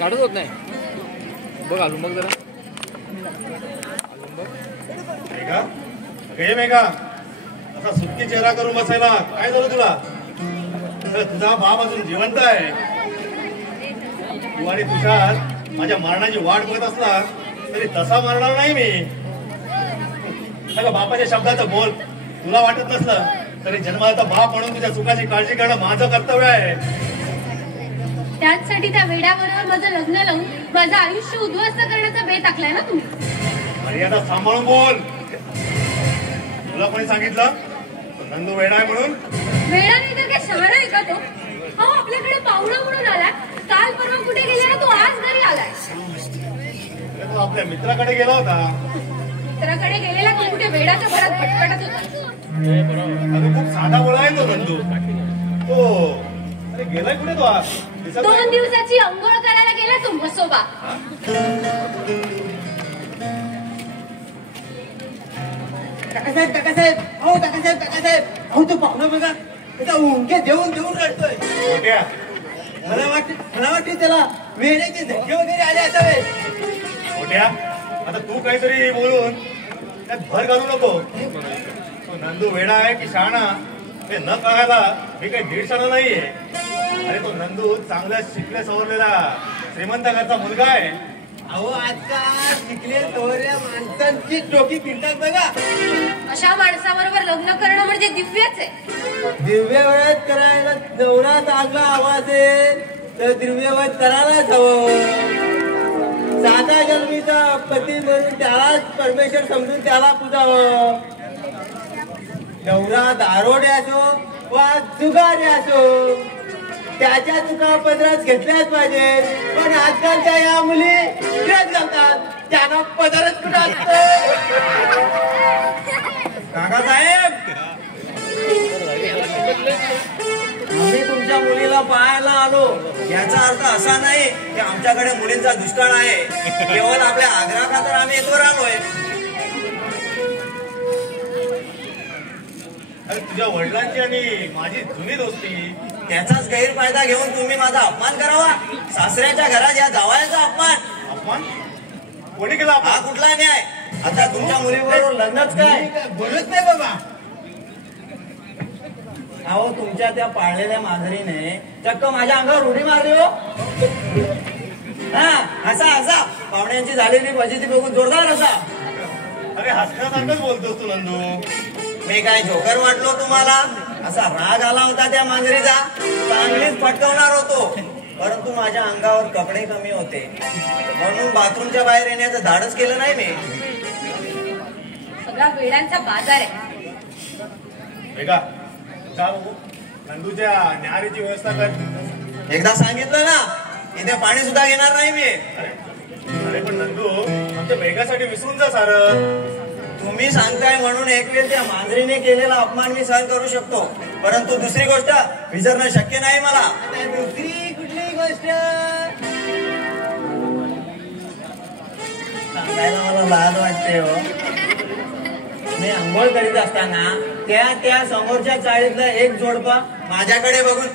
काढत होत नाही बघ आलून बघ जरा मेघा असा सुटकी चेहरा करून बसायला काय झालं तुला? तुझा बाप अजून जिवंत आहे. तू आणि तुषार माझ्या मरणाची वाट बघत असला तरी तसा मरणार नाही मी. सगळं बापाच्या शब्दाचं बोल तुला वाटत नसलं तरी जन्माचा बाप म्हणून तुझ्या सुखाची काळजी करणं माझं कर्तव्य आहे. त्याचसाठी त्या वेड्याबरोबर माझं लग्न लावून माझं आयुष्य उद्ध्वस्त करण्याचा बेत आखलाय ना तुम्ही. मर्यादा सांभाळून बोल. तुला कोणी सांगितलं नंदू वेडा आहे म्हणून? वेडा नाही तर काय शहाणा आहे का तो? हो आपल्याकडे पाहुणा म्हणून आलाय. काल परवा कुठे गेलेला तो आज घरी आलाय. तो आपल्या मित्राकडे गेला होता. मित्राकडे गेलेला की कुठे वेडाच्या भरात भटकटत होता? अगं खूप साधा बोला आहे तो नंदू. तो अरे गेलाय कुठे तो आज? 2 दिवसाची अंघोळ करायला गेला तो म्हसोबा. काकासाहेब अहो तो पाहुणा बघा त्याचा उंके देऊन रडतोय. मला वाटते त्याला वेड्याचे धक्के वगैरे आले असावे. मोठ्या आता तू काहीतरी बोलून त्यात भर घालू नको. तो नंदू वेडा आहे की शहाणा हे न कळायला मी काही दीड शाणा नाहीये. अरे तो नंदू चांगल्या शिकल्या सवरलेला श्रीमंत घरचा मुलगा आहे. अहो आजकाल शिकले सवरल्या माणसांची डोकी फिरतात बघा. अशा माणसाबरोबर लग्न करणं म्हणजे दिव्यच आहे. दिव्यवत करायला नवरा चांगला आवाज आहे तर दिव्यवत करायलाच हवं. साधा जन्मीचा पती म्हणून त्यालाच परमेश्वर समजून त्याला पूजावं. नवरा दारोडे असो वा जुगारी असो त्याच्या चुका पदरात घेतल्याच पाहिजे. पण आजकालच्या या मुली ड्रेस घालतात त्यांना पदरच कुठं असतं. काकासाहेब आम्ही तुमच्या मुलीला पाहायला आलो याचा अर्थ असा नाही की आमच्याकडे मुलींचा दुष्काळ आहे. केवळ आपल्या आग्रहाखातर आम्ही येतोवर आलोय. अरे तुझ्या वडिलांची आणि माझी जुनी दोस्ती त्याचाच गैरफायदा घेऊन तुम्ही माझा अपमान करावा. सासऱ्याच्या घरात या जावयाचा अपमान कोणी केला? हा कुठला न्याय? आता तुमच्या मुलीबरोबर लग्नच काय बोलत नाही बाबा. अहो तुमच्या त्या पाळलेल्या मांजरीने चक्क माझ्या अंगावर उडी मारली हो. हा असा पाहुण्यांची झालेली फजिती बघून जोरदार असा. अरे हसण्यासारखंच बोलतोस तू नंदू. मी काय जोकर वाटलो तुम्हाला? असा राग आला होता त्या मांजरीचा चांगलीच फटकवणार होतो. परंतु माझ्या अंगावर कपडे कमी होते म्हणून बाथरूमच्या बाहेर येण्याचं धाडस केलं नाही मी. सगळा वेड्यांचा बाजार आहे. नंदूच्या न्याहारीची व्यवस्था कर. एकदा सांगितलं ना इथे पाणी सुद्धा घेणार नाही मी. अरे पण नंदू आमच्या मेघासाठी विसरून जा सारं. तुम्ही सांगताय म्हणून एक वेळ त्या मांजरीने केलेला अपमान मी सहन करू शकतो. परंतु दुसरी गोष्ट विसरणं शक्य नाही मला. दुसरी कुठली गोष्ट सांगायला मला लाज वाटते हो. मी आंघोळ करीत असताना त्या समोरच्या चाळीतलं एक जोडपा माझ्याकडे बघून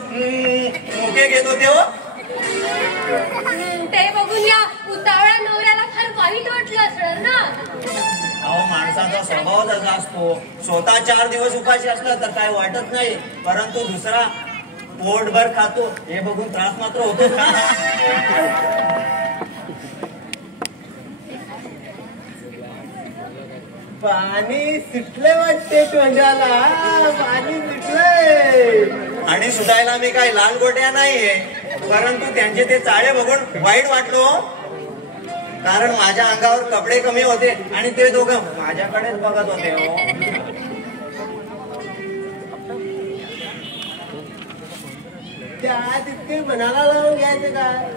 मुके घेत होते हो. ते बघून या उतावळ्या नवऱ्याला फार वाईट वाटलं असणार ना. अहो माणसाचा स्वभाव असा असतो. स्वतः 4 दिवस उपाशी असला तर काय वाटत नाही. परंतु दुसरा पोटभर खातो हे बघून त्रास मात्र होतो ना. पाणी सुटलं वाटते तोंडाला. पाणी सुटलंय. आणि सुटायला मी काही लाल गोट्या नाहीये. परंतु त्यांचे ते चाळे बघून वाईट वाटलो. कारण माझ्या अंगावर कपडे कमी होते आणि ते दोघं माझ्याकडेच बघत होते हो. त्यात इतके मनाला लावून घ्यायचे काय?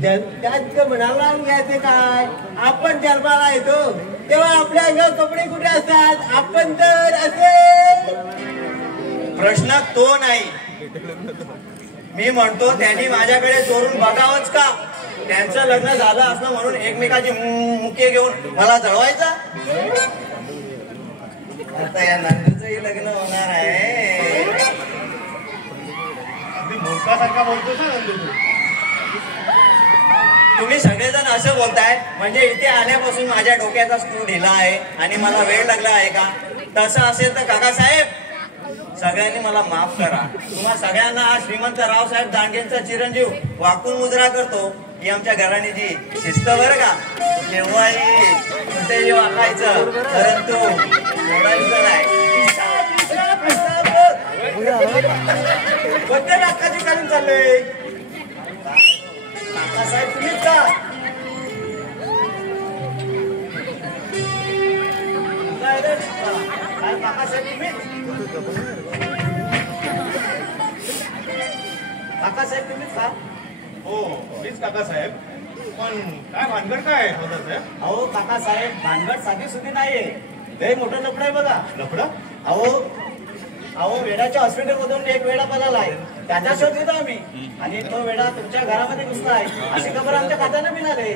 त्यात इतकं मनाला लावून घ्यायचे काय? आपण जन्माला येतो तेव्हा आपल्या अंगावर कपडे कुठे असतात? आपण तर असे प्रश्न तो नाही. मी म्हणतो त्यांनी माझ्याकडे चोरून बघावंच का? त्यांचं लग्न झालं असं म्हणून एकमेकाची मुके घेऊन मला जळवायचा. आता या नंदूचंही लग्न होणार आहे. मुलगासारखा बोलतोस ना नंदू तू. तुम्ही सगळेजण असं बोलताय म्हणजे इथे आल्यापासून माझ्या डोक्याचा स्क्रू ढिला आहे आणि मला वेळ लागला आहे का? तसं असेल तर काकासाहेब सगळ्यांनी मला माफ करा. तुम्हा सगळ्यांना श्रीमंत रावसाहेब दांडेंचा चिरंजीव वाकून मुजरा करतो ही आमच्या घराण्याची शिस्त बरं का. केव्हाही कुठेही वाकायचं परंतु ओढायचं नाही. कोणत्या नाटकाची काढून चालले काकासाहेब तुम्हीच का? काय रे? काय काकासाहेब तुम्हीच? काकासाहेब तुम्हीच का? हो मीच काकासाहेब. पण काय भानगड काय साहेब? अहो काकासाहेब भानगड साधी सुधी नाहीये. लय मोठं लफडं आहे बघा. लफडं? अहो वेडाच्या हॉस्पिटल मधून एक वेडा पळालाय. त्याचा शोध घेतो आम्ही आणि तो वेडा तुमच्या घरामध्ये घुसलाय अशी खबर आमच्या खात्यानं मिळाली.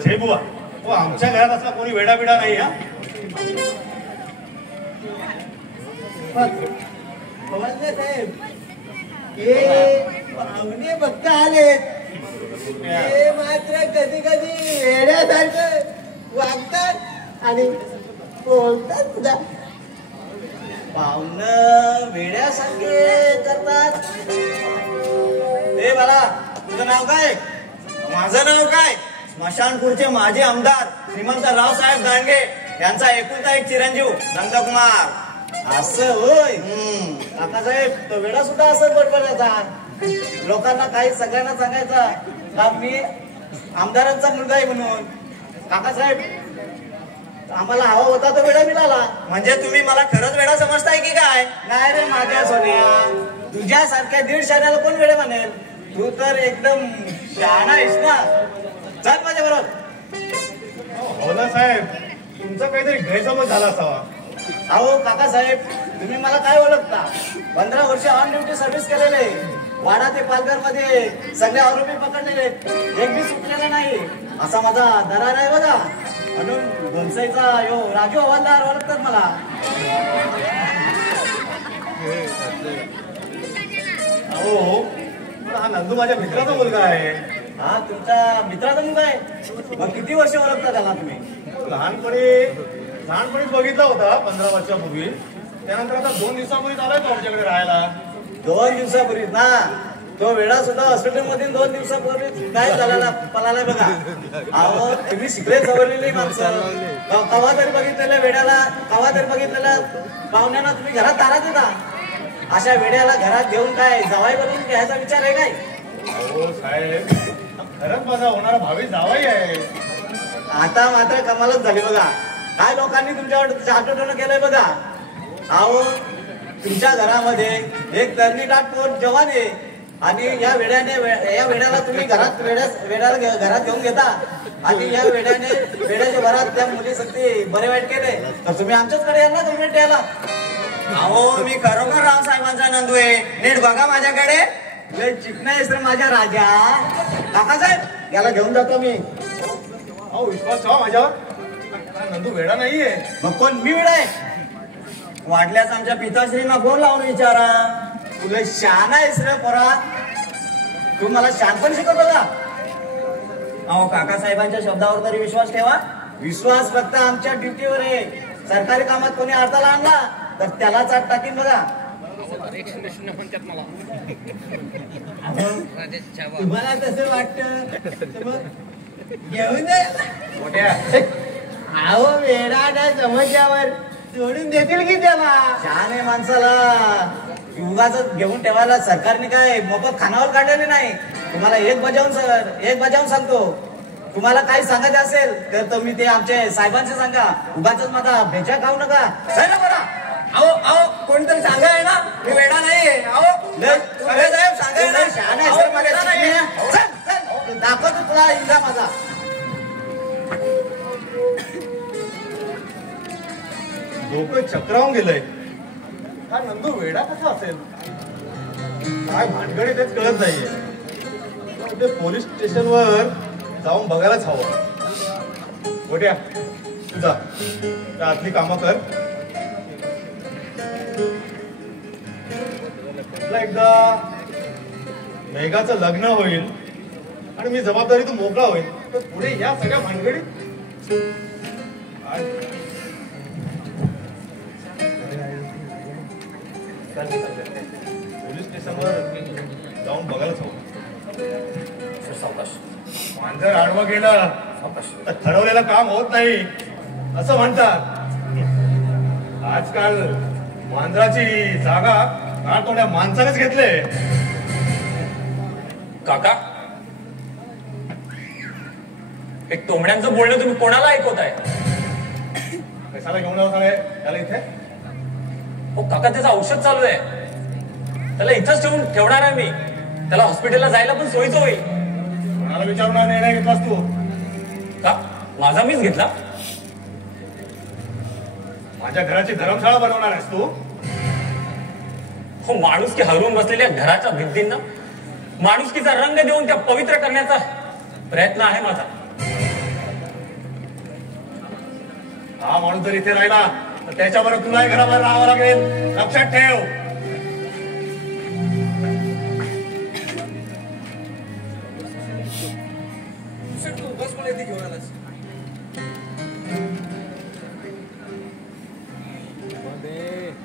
जय बुवा हो आमच्या घरात असला कोणी वेडा बिडा नाही हा. फवारणे साहेब हे पाहुणे भक्त आलेत. हे मात्र कधी कधी वेड्यासारखं वागतात आणि बोलतात सुद्धा. पाहुणं वेड्यासारखे करतात. ए बाळा तुझं नाव काय? माझं नाव काय? स्मशानपूरचे माजी आमदार श्रीमंत रावसाहेब दांडगे यांचा एकुलता एक चिरंजीव नंदकुमार. असं होय. काकासाहेब तो वेडा सुद्धा असं बडबडायचा. लोकांना काही सगळ्यांना सांगायचा का मी आमदारांचा मुलगा आहे म्हणून. काकासाहेब आम्हाला हवा होता तो वेडा मिळाला. म्हणजे तुम्ही मला खरंच वेडा समजताय की काय? नाही रे माझ्या सोन्या तुझ्यासारख्या 1.5 शहाण्याला कोण वेडे म्हणेल. तू तर एकदम शहाणा आहेस ना. चल माझ्या बरोबर. हो ना साहेब तुमचा काहीतरी गैरसमज झाला असावा. अहो काकासाहेब तुम्ही मला काय ओळखता? 15 वर्ष ऑन ड्युटी सर्व्हिस केलेले. वाडा ते पालघर मध्ये सगळे आरोपी पकडलेले. एक बी सुटलेला नाही असा माझा दरार आहे बघा. म्हणून गोंसाईचा राजू हवालदार ओळखतात मला. हो पण हा नंदू माझ्या मित्राचा मुलगा आहे. हा तुमच्या मित्राचा मुलगा आहे. मग किती वर्ष ओळखता त्याला तुम्ही? लहानपणीच बघितला होता 15 वर्षापूर्वी. त्यानंतर आता 2 दिवसापूर्वी आलाय तो आमच्याकडे राहायला. 2 दिवसापूर्वी ना. तो वेळा सुद्धा हॉस्पिटल मधील 2 दिवसापूर्वी काय झाला पळाला बघा. अहो तुम्ही शिकले सवरलेली माणसं. कवा तरी बघितलेल्या वेड्याला कवा तरी बघितलेल्या पाहुण्यांना तुम्ही घरात दारात येता. अशा वेड्याला घरात घेऊन काय जावाई बनवून घ्यायचा विचार आहे काय? हो साहेब खरंच माझा होणारा भावी जावाई आहे. आता मात्र कमालच झाली बघा. काय लोकांनी तुमच्यावर चाटोटोनं केलंय बघा. अहो तुमच्या घरामध्ये एक तरणी-टाट पोर जवान आहे आणि या वेड्याला तुम्ही वेड्याला घरात घेऊन घेता आणि या वेड्याच्या भरात त्या मुली सगळी बरे वाईट केले तर तुम्ही आमच्याचकडे याल ना कंप्लेंट द्यायला. अहो मी खरोखर रावसाहेबांचा नंदू आहे. नीट बघा माझ्याकडे. लय चिकना आहेस रे माझ्या राजा. काकासाहेब याला घेऊन जातो मी. अहो विश्वास ठेवा माझ्यावर. हा नंदू वेडा नाहीये. मग कोण मी वेडा आहे? वाटल्यास आमच्या पिताश्रींना फोन लावून विचारा. तुला शहाणा आहेस रे पोरा. तू मला शहाणपण शिकवतो का? अहो काकासाहेबांच्या शब्दावर तरी विश्वास ठेवा. विश्वास फक्त आमच्या ड्युटीवर आहे. सरकारी कामात कोणी अडथळा आणला तर त्याला चाट टाकीन बघा. म्हणतात मला. तुम्हाला तसं वाटतं घेऊन अहो वेडा नाही समस्यावर सोडून देतील की त्याला. शहाणे माणसाला युगाच घेऊन ठेवायला सरकारने काय मोफत खानावर काढलेले नाही. तुम्हाला एक बजावून सांगतो. तुम्हाला काही सांगायचं असेल तर तुम्ही ते आमचे साहेबांचे सांगा. उगाच माझा भेजा खाऊ नका. बरं अहो कोणतरी सांगाय ना मी वेडा नाहीये. साहेब सांगाय ना शहाणे दाखवतो तुला इंगा माझा. डोकं चक्रावून गेलंय. हा नंदू वेडा कसा असेल? काय भानगड आहे तेच कळत नाहीये. ते पोलीस स्टेशनवर जाऊन बघायलाच हवं. मोठ्या तुझा आतली कामं कर. एकदा मेघाचं लग्न होईल आणि मी जबाबदारीतून मोकळा होईल, तर पुढे या सगळ्या भानगडीत पोलीस स्टेशनवर जाऊन बघायलाच हवं. मांजर आडवं गेलं तर ठरवलेलं काम होत नाही असं म्हणतात. आजकाल मांजराची जागा काळतोंड्या माणसानेच घेतले. काका, एक तोंबड्यांचं बोलणं तुम्ही कोणाला ऐकवताय? कशाला घेऊन आला त्याला इथे? हो काका, त्याचं औषध चालू आहे. त्याला इथंच ठेवणार आहे मी. त्याला हॉस्पिटलला जायला पण सोयीचं होईल. कोणाला विचारून निर्णय घेतलास तू? का माझा मीच घेतला? माझ्या घराची धर्मशाळा बनवणार आहेस तू? हो, माणुसकी हरवून बसलेल्या घराच्या भिंतींना माणुसकीचा रंग देऊन त्या पवित्र करण्याचा प्रयत्न आहे माझा. हा माणूस जर इथे राहिला तर त्याच्याबरोबर तुलाही घराबाहेर राहावं लागेल, लक्षात ठेव.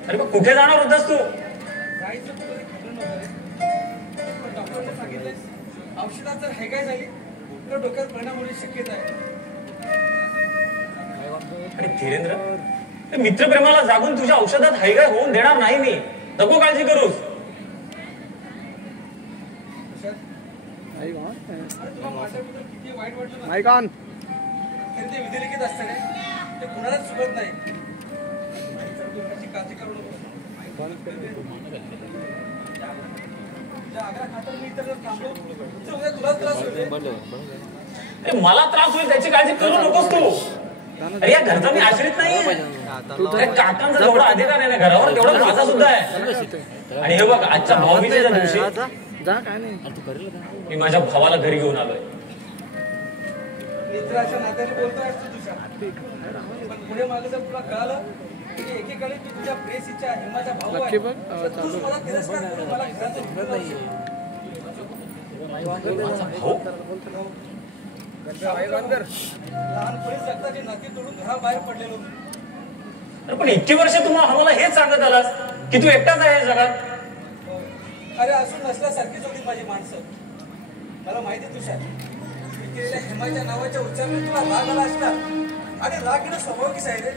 अरे मग कुठे जाणार होतास तू? औषधात जर हेगाय झाली तर डोक्यात परिणाम होण्याची शक्यता आहे. आणि धीरेंद्र, मित्रप्रेमाला जागून तुझ्या औषधात हैगाय होऊन देणार नाही मी. नको काळजी करूस. तुला माझ्याबद्दल किती वाईट वाटलं तरी ते विधिलिखित असतं रे. ते कुणालाच चुकत नाही. काळजी करू नको. मला त्रास होईल त्याची काळजी करू नकोस तू. अरे या घरचा मी आश्रित नाही. काकांचा जेवढा अधिकार आहे ना घरावर तेवढा माझा सुद्धा आहे. आणि हे बघ, आजच्या भाऊबीजेच्या दिवशी मी माझ्या भावाला घरी घेऊन आलोय. मित्राच्या नात्याने बोलतोय तू तुझ्या, पण पुढे मागे जर तुला कळालं की एकेकाळी तू तुझ्या प्रेसीच्या हिमाचा भाऊ आहे, तूच मला तिरस्कार करून मला घराचं घर नाहीये. लहानपणी जगताची नाती तोडून घराबाहेर पडलेलो. पण इतकी वर्ष तुम्हाला आम्हाला हेच सांगत आलास की तू एकटाच आहे जगात. अरे असून नसल्यासारखीच होती माझी माणसं. मला माहिती तुझ्या केलेल्या हेमाच्या नावाच्या उच्चारणे तुला राग आला असता. आणि राग येणं स्वाभाविकच आहे रे.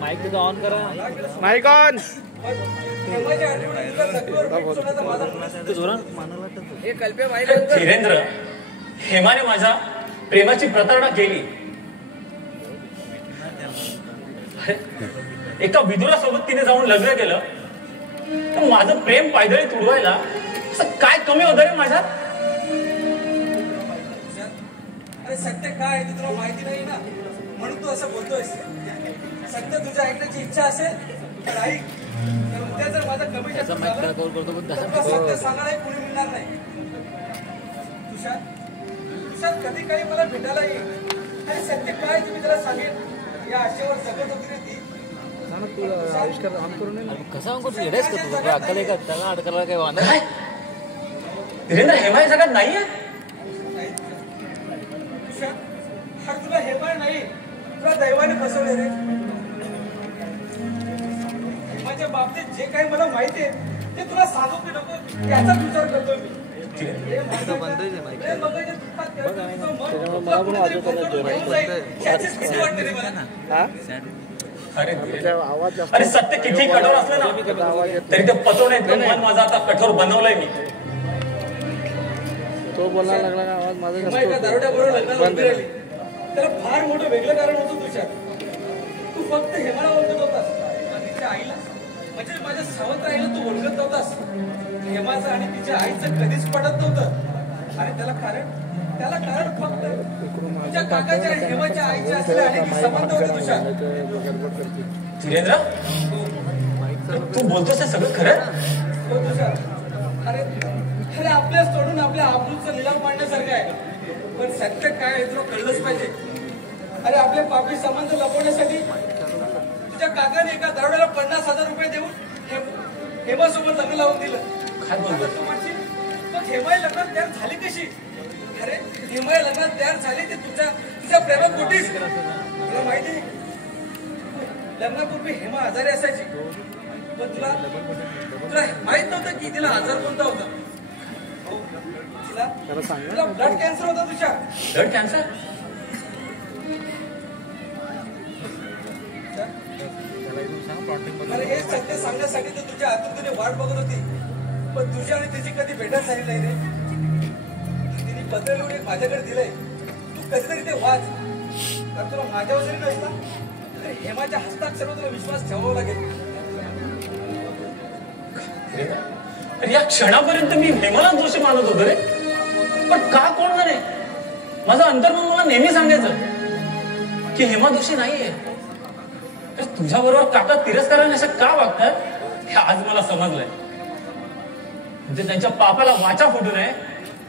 माईक तुझा ऑन करा. Mic on. हेमाच्या आठवणी तुला जगवर भेटवण्याचा माझा धीरेंद्र, हेमाने माझ्या प्रेमाची प्रतारणा केली. एका विदुरासोबत तिने जाऊन लग्न केलं. तर माझं प्रेम पायदळी तुडवायला असं काय कमी होतं रे माझ्यात? अरे सत्य काय ते तुला माहिती नाही ना, म्हणून तू असं बोलतोयस. सत्य तुझ्या ऐकण्याची इच्छा असेल तर ऐक. तर उद्या जर माझं कमी जास्त झालं तर सत्य सांगायला कोणी मिळणार नाही. तुषार, कधी काही मला भेटायला येईल आणि सत्य काय तुम्ही त्याला सांगेल या आशेवर जगत होती रे ती. कसा अक्कल का त्याला अडकायला काही वांधा काय धीरेंद्र, हेमा या जगात नाहीये? तुषार, तुला हेमा नाही, तुला दैवाने फसवले रे. हेमाच्या बाबतीत जे काही मला माहिती आहे ते तुला सांगू की नको याचाच विचार करतोय मी. अरे सत्य किती कठोर असलं ना तरी ते पचवण्याचं मन माझं आता कठोर बनवलंय मी. तो बोलायला लागला का आवाज माझा दारोड्याबरोबर लग्नाला उभी राहिली. त्याला फार मोठं वेगळं कारण होतं तुझ्या. तू फक्त हेमाला ओळखत होतास, तिच्या आईला म्हणजे माझ्या सावत्र आईला तू ओळखत नव्हतास. हेमाचं आणि तिच्या आईचं कधीच पटत नव्हतं. आणि त्याला कारण फक्त तुझ्या काकाच्या आणि हेमाच्या आईच्या असलेल्या अनेक संबंध होते तुझ्या. धीरेंद्र, तू बोलतोस ते सगळं खरं? हो तुझ्या. अरे आपल्याच तोडून आपल्या आबरूचा लिलाव मांडण्यासारखं आहे. पण सत्य काय आहे तुला कळलंच पाहिजे. अरे आपले पापी संबंध लपवण्यासाठी तुझ्या काकाने एका दरोड्याला 50,000 रुपये देऊन हेमासोबत लग्न लावून दिलं. काय बोलतो तू म्हणशील मग हेमाई लग्नात तयार झाली कशी? अरे हेमाई लग्नात तयार झाली ते तुझ्या प्रेमापोटीच. तुला माहिती लग्नापूर्वी हेमा आजारी असायची, पण तुला माहित नव्हतं की तिला आजार कोणता होता. तिला ब्लड कॅन्सर होता. तुझ्या ब्लड कॅन्सर? अरे हे सत्य सांगण्यासाठी तर तुझ्या आतुरतेने वाट बघत होती, पण तुझ्या आणि तिची कधी भेटच झाली नाही रे. तिने पत्र लिहून माझ्याकडे दिलंय, तू कधीतरी ते वाच. तर तुला माझ्यावर जरी नसला तर हेमाच्या हस्ताक्षरावर तुला विश्वास ठेवावा लागेल. या क्षणापर्यंत मी हेमाला दोषी मानत होतो रे, पण का कोण नाही? माझं अंतर्मन मला नेहमी सांगायचं की हेमा दोषी नाहीये. तुझ्या बरोबर काका तिरस्काराने असं का वागतात हे आज मला समजलंय. म्हणजे त्यांच्या पापाला वाचा फुटू नये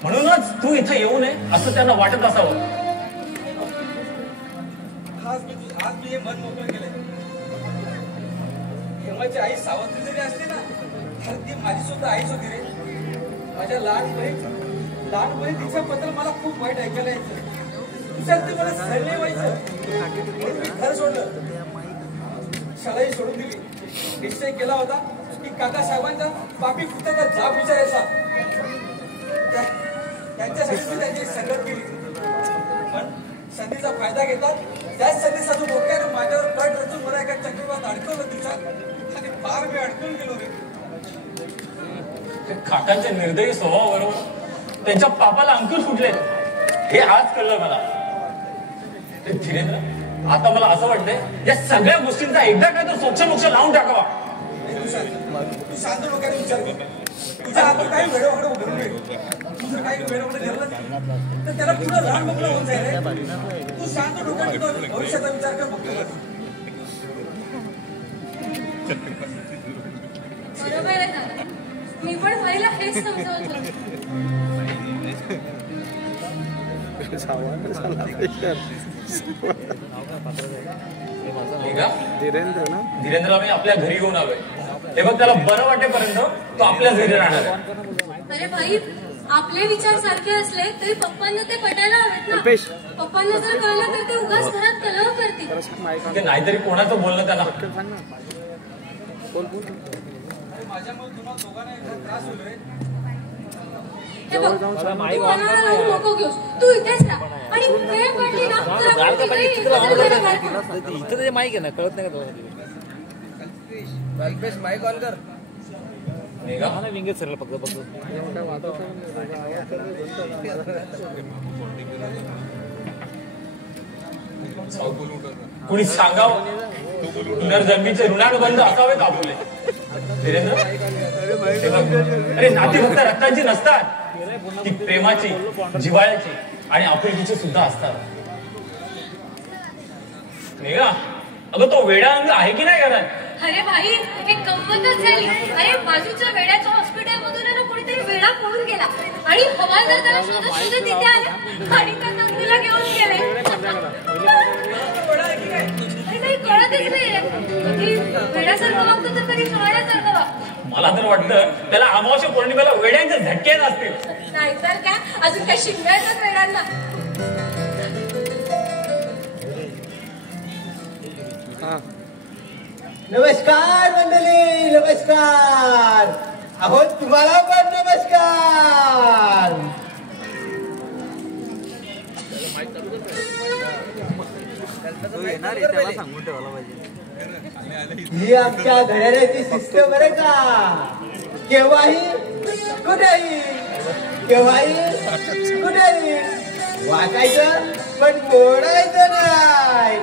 म्हणूनच तू इथं येऊ नये असं त्यांना वाटत असावं. आज मी हे मन मोकळं केलंय. हेमाची आई सावत्री जरी असते ना तर ती माझी सुद्धा आईच होती रे. माझ्या लहानपणी तिच्याबद्दल मला खूप वाईट ऐकायला यायचं. तुझ्यात ते मला सहन व्हायचं म्हणून मी घर सोडलं, शाळाही सोडून दिली. निश्चय केला होता की काका साहेबांचा पापी पुत्राचा जाब विचारायचा. त्यांच्यासाठी मी त्यांची संगत केली, पण संधीचा फायदा घेतात त्याच संधीचा जो डोक्याने माझ्यावर कट रचून मला एका चक्रीवात अडकवलं तुझ्यात, आणि फार मी अडकून गेलो रे. काकांच्या निर्दयी स्वभावाबरोबर त्यांच्या पापाला अंकुश फुटले हे आज कळलं मला. धीरेंद्र, आता मला असं वाटतंय या सगळ्या गोष्टींचा एकदा काय तर सोक्ष मोक्ष लावून टाकावा. तू शांत डोक्याने विचार कर. तुझ्या हातात काही वेळोवेळी उघडून मिळेल. तुझं काही वेळोवेळी ठरलं तर त्याला पुढं लहान मोकळं होऊन जाईल रे. तू शांत डोक्याने भविष्याचा विचार कर. बरोबर आहे ना, मी पण पहिला हेच समजावत होते. धीरेंद्रला मी आपल्या घरी घेऊन आलोय. हे बघ, त्याला बरं वाटेपर्यंत तो आपल्या घरी राहणार आहे. अरे भाई, आपले विचार सारखे असले तरी पप्पांना ते पटायला हवेत ना. पप्पांना जर कळलं तर ते उगाच घरात कलह करतील. नाहीतरी कोणाचं बोलणं त्याला. माझ्यामुळे तुम्हाला दोघांना एकदा त्रास होईल रे. हे बघ, तू मनाला लावून नको घेऊस. तू इथेच राहा आणि वेळ पडली ना तर आपण तिकडे इथं ते माईक आहे ना, कळत नाही का अल्पेश माईक ऑन कर. विंगेत सरळ फक्त कुणी सांगावं पुनर्जन्मीचे ऋणानुबंध असावेत आपले. धीरेंद्र, अरे नाती फक्त रक्तांची नसतात, ती प्रेमाची, जिव्हाळ्याची आणि आपुलकीची सुद्धा असतात. मेघा, अगं तो वेडा अंग आहे की नाही घरात? अरे भाई, एक गंमतच झाली. अरे बाजूच्या वेड्याच्या हॉस्पिटलमधून ना कोणीतरी वेडा पळून गेला आणि हवालदार त्याला शोधत शोधत तिथे आले आणि त्या नंदीला घेऊन गेले. काही कळतच नाही. वेड्यासारखं वागतो तर कधी सोहळ्यासारखं वागतो. मला तर वाटतं त्याला अमावस्या पौर्णिमेला वेड्यांचे झटके असतील. नाहीतर काय, अजून काय शिकवायचं वेड्यांना. नमस्कार मंडळी, नमस्कार. अहो तुम्हाला पण नमस्कार. ही आमच्या घड्याळाची शिस्त बरं का. केव्हाही कुठेही, केव्हाही कुठेही वाचायचं पण बोलायचं नाही.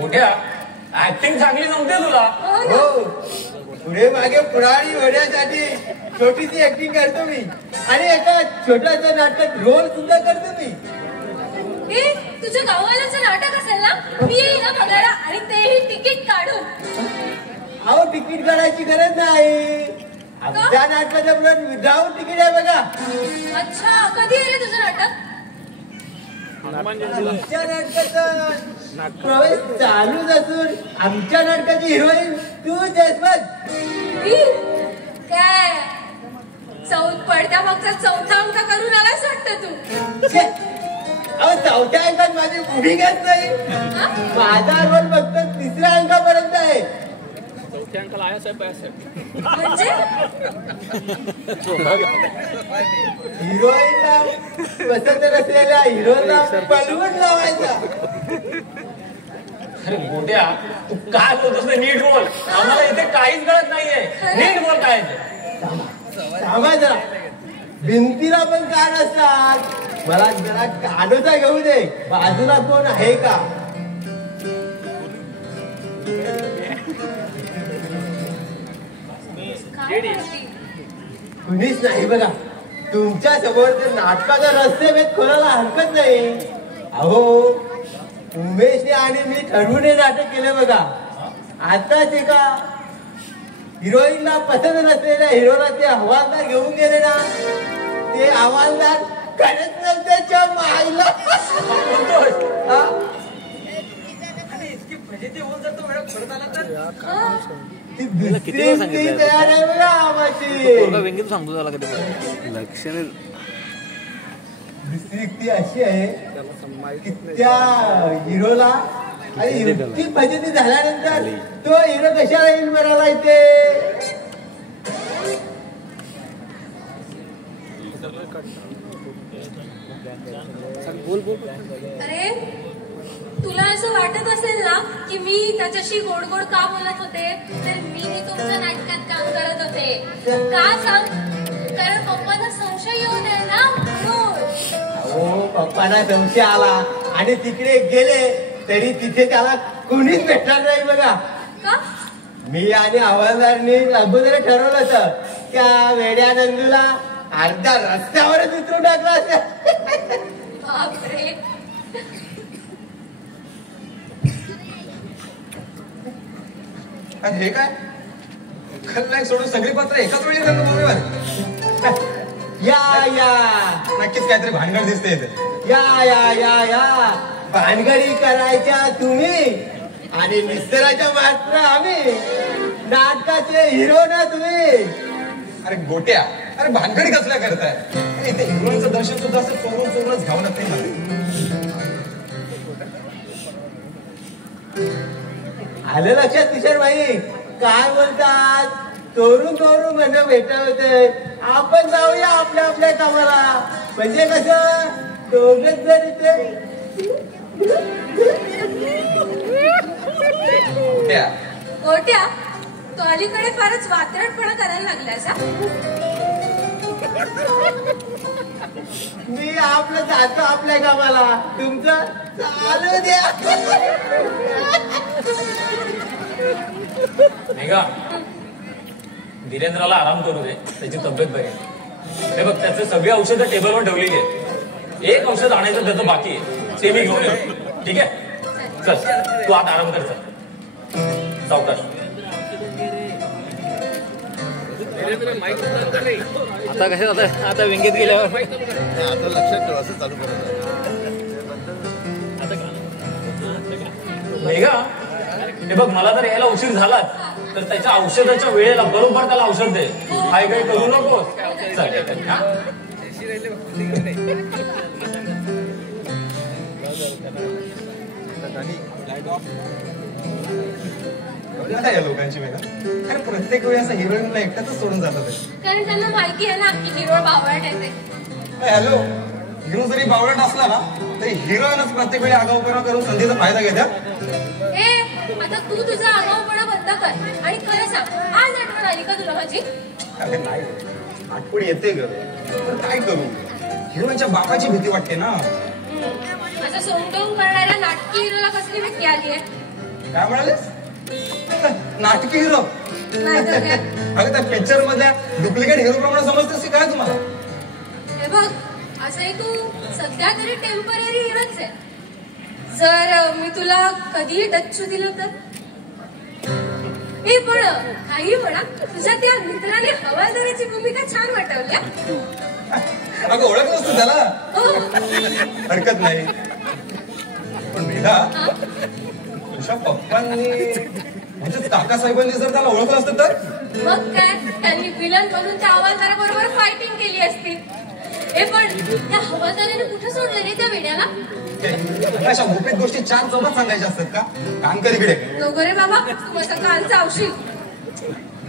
मोठ्या ऍक्टिंग चांगली जमते तुला. हो, पुढे मागे पुढारी होण्यासाठी छोटीशी ऍक्टिंग करतो मी आणि एका छोट्याच्या नाटकात रोल सुद्धा करतो मी. तुझ्या गावालाचं नाटक असेल ना, मी येईल ना बघायला आणि तेही तिकीट काढून. अहो, तिकीट काढायची गरज नाही. आमच्या नाटकाचं विदाऊट तिकीट आहे बघा. अच्छा, कधी आहे रे तुझं नाटक? आमच्या नाटकाचा प्रवेश चालूच असून आमच्या नाटकाची हिरोईन तू जसवंत. अहो चौथ्या अंकात माझी भूमिकाच नाही. माझा रोल फक्त 3ऱ्या अंकापर्यंत आहे. चौथ्या अंकाला आया साहेब म्हणजे हिरोईनला पसंत नसलेल्या हिरोला बलवून लावायचा. अरे मोठ्या तू काय बोलतोस ते नीट बोल. आम्हाला इथे काहीच कळत नाहीये. नीट बोल काय ते. थांबा जरा. भिंतीला पण कान असतात. मला जरा कानोचा घेऊ दे. बाजूला कोण आहे का? कुणीच नाही बघा. तुमच्या समोर ते नाटकाचा रस्ते भेद खोलायला हरकत नाही. अहो उमेशने आणि मी ठरवून हे नाटक केलं बघा. आताच एका हिरोईनला पसंत नसलेल्या हिरोला ते हवालदार घेऊन गेले ना. ते हवालदार करत नसल्याच्या माईला तयार आहे बघा आम्हाची. वेंगीत सांगतो त्याला कधी लक्षणे. दुसरी ती अशी आहे की त्या हिरोला आणि हिरोची फजिती झाल्यानंतर तो हिरो कशाला येईल मरायला इथे. अरे तुला असं वाटत असेल ना की मी त्याच्याशी गोड गोड का बोलत होते, तर मी तुमच्या नाटकात काम करत होते. का सांग? कारण पप्पांना संशय येऊ नये ना म्हणून. हो पप्पांना संशय आला आणि तिकडे गेले तरी तिथे त्याला कोणीच भेटणार नाही बघा. का? मी आणि हवालदारनी अगोदर ठरवलं होतं त्या वेड्या नंदूला अर्ध्या रस्त्यावरच उतरून टाकला असेल. बापरे. हे काय खलनायक सोडून सगळी पत्र एकाच वेळी रंगभूमीवर. या या नक्कीच काहीतरी भानगड दिसते इथे. या या या या भानगडी करायच्या तुम्ही आणि निसर्गाच्या मात्र आम्ही. नाटकाचे हिरो ना तुम्ही. अरे गोट्या, अरे भानगडी कसल्या करताय? इथे हिरोईनचं दर्शन सुद्धा असं चोरून घ्यावं लागतं मला. आलं लक्षात किशोर भाई काय बोलतात. चोरून चोरून म्हणणं भेटवतंय. आपण जाऊया आपल्या आपल्या कामाला. म्हणजे कसं दोघच जर इथे. गोट्या, तो अलीकडे फारच वात्रटपणा करायला लागलायस. मी आपलं जातो आपल्या कामाला. तुमचं चालू द्या. मेघा, धीरेंद्राला आराम करू दे. त्याची तब्येत बरी. हे बघ त्याचे सगळी औषधं टेबलवर ठेवलेली आहेत. एक औषध आणायचं त्याचं बाकी आहे. ते मी घेऊन येतो. ठीक आहे चल तू आता आराम कर. चल सावकाश. आता कसं आता वेंगीत गेल्यावर आता लक्षात ठेवा असं चालू करत. मेघा, हे बघ मला जर यायला उशीर झाला तर त्याच्या औषधाच्या वेळेला बरोबर त्याला औषध दे. काय काही करू नको. चल हा. या लोकांची वेळा अरे प्रत्येक वेळी असं हिरोईनला एकट्याच सोडून जातात. कारण त्यांना माहिती आहे ना की हिरो बावळट आहे ते. हॅलो, हिरो जरी बावळट असला ना तरी हिरोईनच प्रत्येक वेळी आगाऊपणा करून संधीचा फायदा घेतात. आता तू तुझा आगाऊपणा बंद कर आणि खरं सांग, आज आठवण आली का तुला माझी? अरे नाही, आठवण येते ग, पण काय करू. हिरोईनच्या बापाची भीती वाटते ना. असं सोंगटोंग करणाऱ्या नाटकी हिरोला कसली भीती आली आहे? काय म्हणालेस? नाटकी हिरो? अगं त्या पिक्चर मधल्या डुप्लिकेट हिरो प्रमाणे समजतेस काय तुम्हाला? हे बघ, असंही तू सध्या तरी टेम्पररी हिरोच आहे. जर मी तुला कधीही डच्चू दिलं तर? हे पण काही म्हणा, तुझ्या त्या मित्राने हवालदाराची भूमिका छान वाटवली. अगं ओळख नसतो त्याला. हरकत नाही, पण मेघा तुझ्या पप्पांनी म्हणजे काकासाहेबांनी जर त्याला ओळखलं असतं तर? मग काय, त्यांनी विलन म्हणून त्या हवालदाराबरोबर फायटिंग केली असती. हे पण त्या हवालदाराने कुठे सोडलं रे त्या वेड्याला? अशा गुपित गोष्टी चार चौकात सांगायच्या असतात का? काम कर इकडे. नको रे बाबा, तू माझा कान चावशील.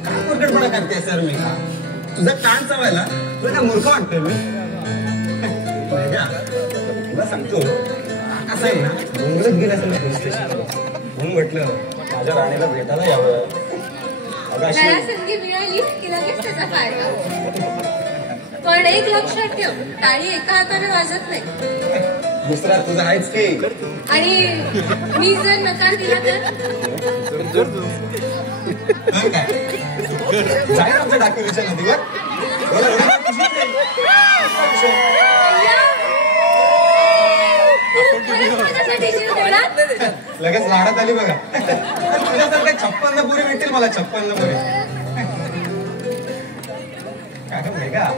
काय प्रकटपणा करते सर मी का? तुझा कान चावायला तुला काय मूर्ख वाटतोय मी? तुला सांगतो असं आहे ना, डोंगरच गेला असेल पोलीस स्टेशनला म्हणून म्हटलं माझ्या राणीला भेटायला यावं. मला संधी मिळाली की लगेच त्याचा फायदा. पण एक लक्षात ठेव, टाळी एका हाताने वाजत नाही. दुसरा तुझा आहेच की. आणि मी जर नकार दिला तर काय जाईल आमच्या डाकिरीच्या नदीवर. लगेच लाडात आली बघा. तुझ्यासारख्या 56 पुरी भेटतील मला. 56 पुरी काय का?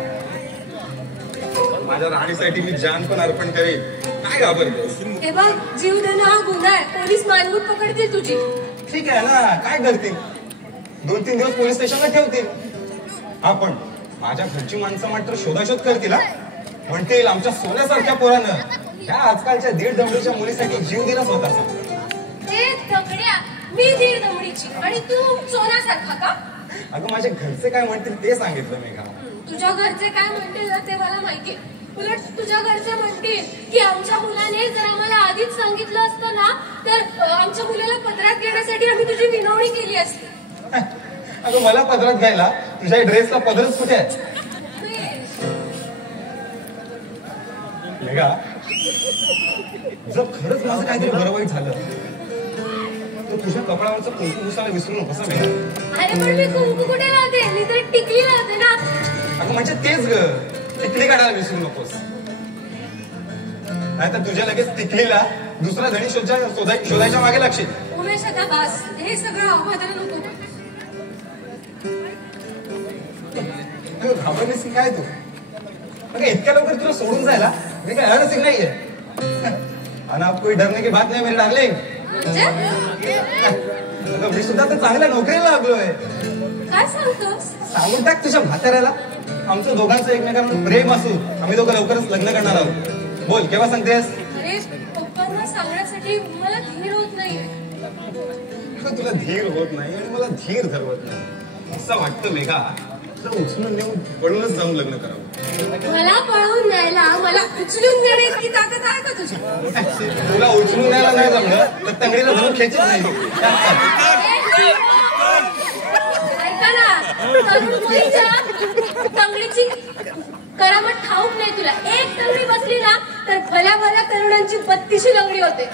माझ्या राणीसाठी मी जान पण अर्पण करेन. काय घाबरतेस? हे बघ, जीव देणं हा गुन्हा आहे. पोलीस मानगूट पकडतील तुझी. ठीक आहे ना, काय करतील? 2-3 दिवस पोलीस स्टेशनला ठेवतील. आपण माझ्या घरची माणसं मात्र शोधाशोध करतील. म्हणतील आमच्या सोन्यासारख्या पोरानं त्या आजकालच्या 1.5 दमडीच्या मुलीसाठी जीव दिला स्वतःचा. हे दगड्या, मी 1.5 दमडीची आणि तू सोन्यासारखा का? अगं माझे घरचे काय म्हणतील ते सांगितलं मी का. तुझ्या घरचे काय म्हणतील ना ते मला माहिती. उलट तुझ्या घरचे म्हणतील की आमच्या मुलाने जर आम्हाला आधीच सांगितलं असतं ना तर आमच्या मुलाला पदरात घेण्यासाठी आम्ही तुझी विनवणी केली असती. अगं मला पदरात घ्यायला तुझ्या ड्रेसला पदरच कुठे आहे? मेघा, जर खरंच माझं काहीतरी बरं वाईट झालं तर तुझ्या कपड्यावरचं कुंकू पुसायला विसरू नकोस मेघा. अरे पण मी कुंकू कुठे लावते? मी तर टिकली लावते ना. अगं म्हणजे तेच ग, टिकली काढायला विसरू नकोस. नाहीतर तुझ्या लगेच टिकलीला दुसरा धणी शोधायच्या मागे लागशील. उमेश, आता बास. हे सगळं अवघाताला नको. घाबरलीस की काय तू? अगं इतक्या लवकर तुला सोडून जायला मी काय हरसिक नाहीये. आणि आप कोई डरने की बात नाही मेरे डार्लिंग. मी सुद्धा तर चांगल्या नोकरीला लागलोय. काय सांगतोस? सांगून टाक तुझ्या म्हाताऱ्याला. आमचं दोघांचं एकमेकांवर प्रेम असू आम्ही दोघं लवकरच लग्न करणार आहोत. बोल केव्हा सांगतेस? अरे पप्पांना सांगण्यासाठी मला धीर होत नाहीये. तुला धीर होत नाही आणि मला धीर धरवत नाही. असं वाटतं मेघा तुला उचलून नेऊन पळूनच जाऊन लग्न करावं. मला पळून न्यायला मला उचलून नेणे इतकी ताकद आहे का तुझी? तुला उचलून न्यायला नाही जमलं तर तंगडीला धरून खेचत नाही. ऐका ना, तरुण मुलीच्या तंगडीची करामत ठाऊक नाही तुला. एक तंगडी बसली ना तर भल्या भल्या तरुणांची 32शी लंगडी होते.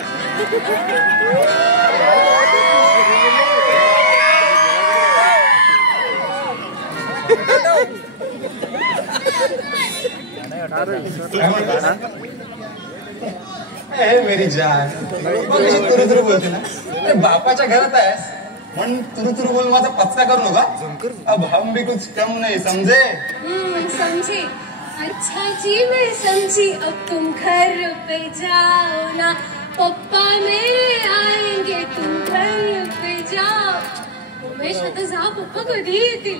मेरी जान तुरु बोलते ना. अरे बापाच्या घरात आहेस म्हणून तुरु बोलून माझा पचका करू नका. अब हम भी कुछ कम नहीं समझे. समझी. अच्छा जी मैं समझी. अब तुम घर पे जाओ ना, पप्पा मेरे आएंगे, तुम घर पे जाओ. उमेश, आता जा. पप्पा कधी येतील?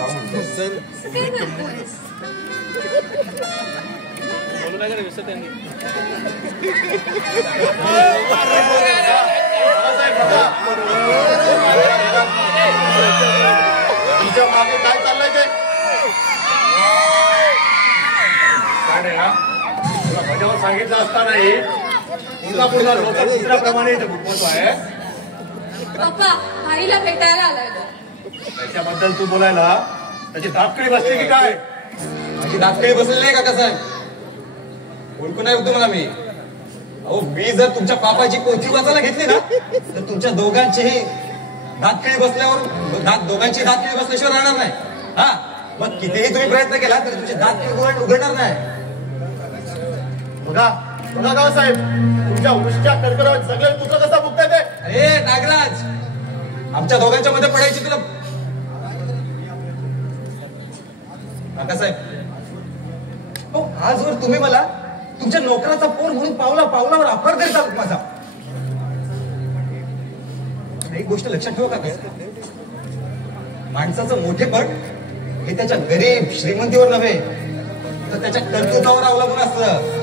काय करतोयस? तुमच्या मागे काय चाललंय ते? काय रे, तुला माझ्यावर सांगितलं असता नाही तुझा पुढचा लोकांप्रमाणे गुटमतो आहे. पप्पा आईला भेटायला आलाय. त्याच्याबद्दल तू बोलायला त्याची दापकडी बसली की काय? माझी दातकडी बसलेली नाही काका साहेब. ओळखून नाही होतो मला मी. अहो मी जर तुमच्या पापाची कोथी वाचायला घेतली ना तर तुमच्या दोघांचीही दातखिळी बसल्यावर दोघांची दातखिळी बसल्याशिवाय राहणार नाही. हा मग कितीही तुम्ही प्रयत्न केला तरी तुमची दातखिळी उघडणार नाही. बघा बघा गाव साहेब, तुमच्या उष्च्या कर्करावर सगळे पुत्र कसा मुक्त ते. अरे नागराज, आमच्या दोघांच्या मध्ये पडायची तुला. काका साहेब, हो आजवर तुम्ही मला तुमच्या नोकराचा पोर म्हणून पावलावर अपराध करतात माझा. एक गोष्ट लक्षात ठेवा काका, माणसाचं मोठेपण हे त्याच्या गरीब श्रीमंतीवर नव्हे तर त्याच्या कर्तृत्वावर अवलंबून असतं.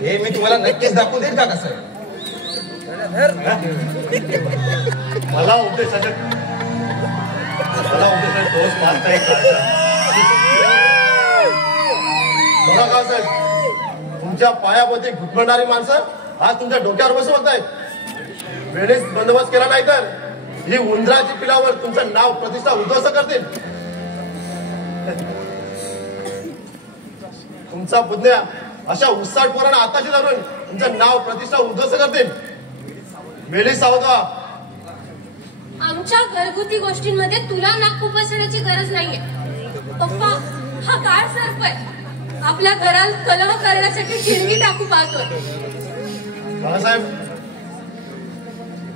हे मी तुम्हाला नक्कीच दाखवून देईन काकासाहेब. मला उद्देशाचे दोष मानता येईल बघा काकासाहेब, तुमच्या पायामध्ये घुटमळणारी माणसं आज तुमच्या डोक्यावर बसवत आहेत. वेळेस बंदोबस्त केला नाही तर ही उंदराची पिलावर तुमचं नाव प्रतिष्ठा उद्ध्वस्त करतील. तुमचा बुद्धण्या अशा उत्साट पोरांना आताशी धरून तुमचं नाव प्रतिष्ठा उद्ध्वस्त करतील. वेळी सावध व्हा. आमच्या घरगुती गोष्टींमध्ये तुला नाक खुपसण्याची गरज नाहीये. पप्पा हा काळ सर्प आहे. आपल्या घरात कलह करण्यासाठी ठिणगी टाकू पाहतोय. बाळासाहेब,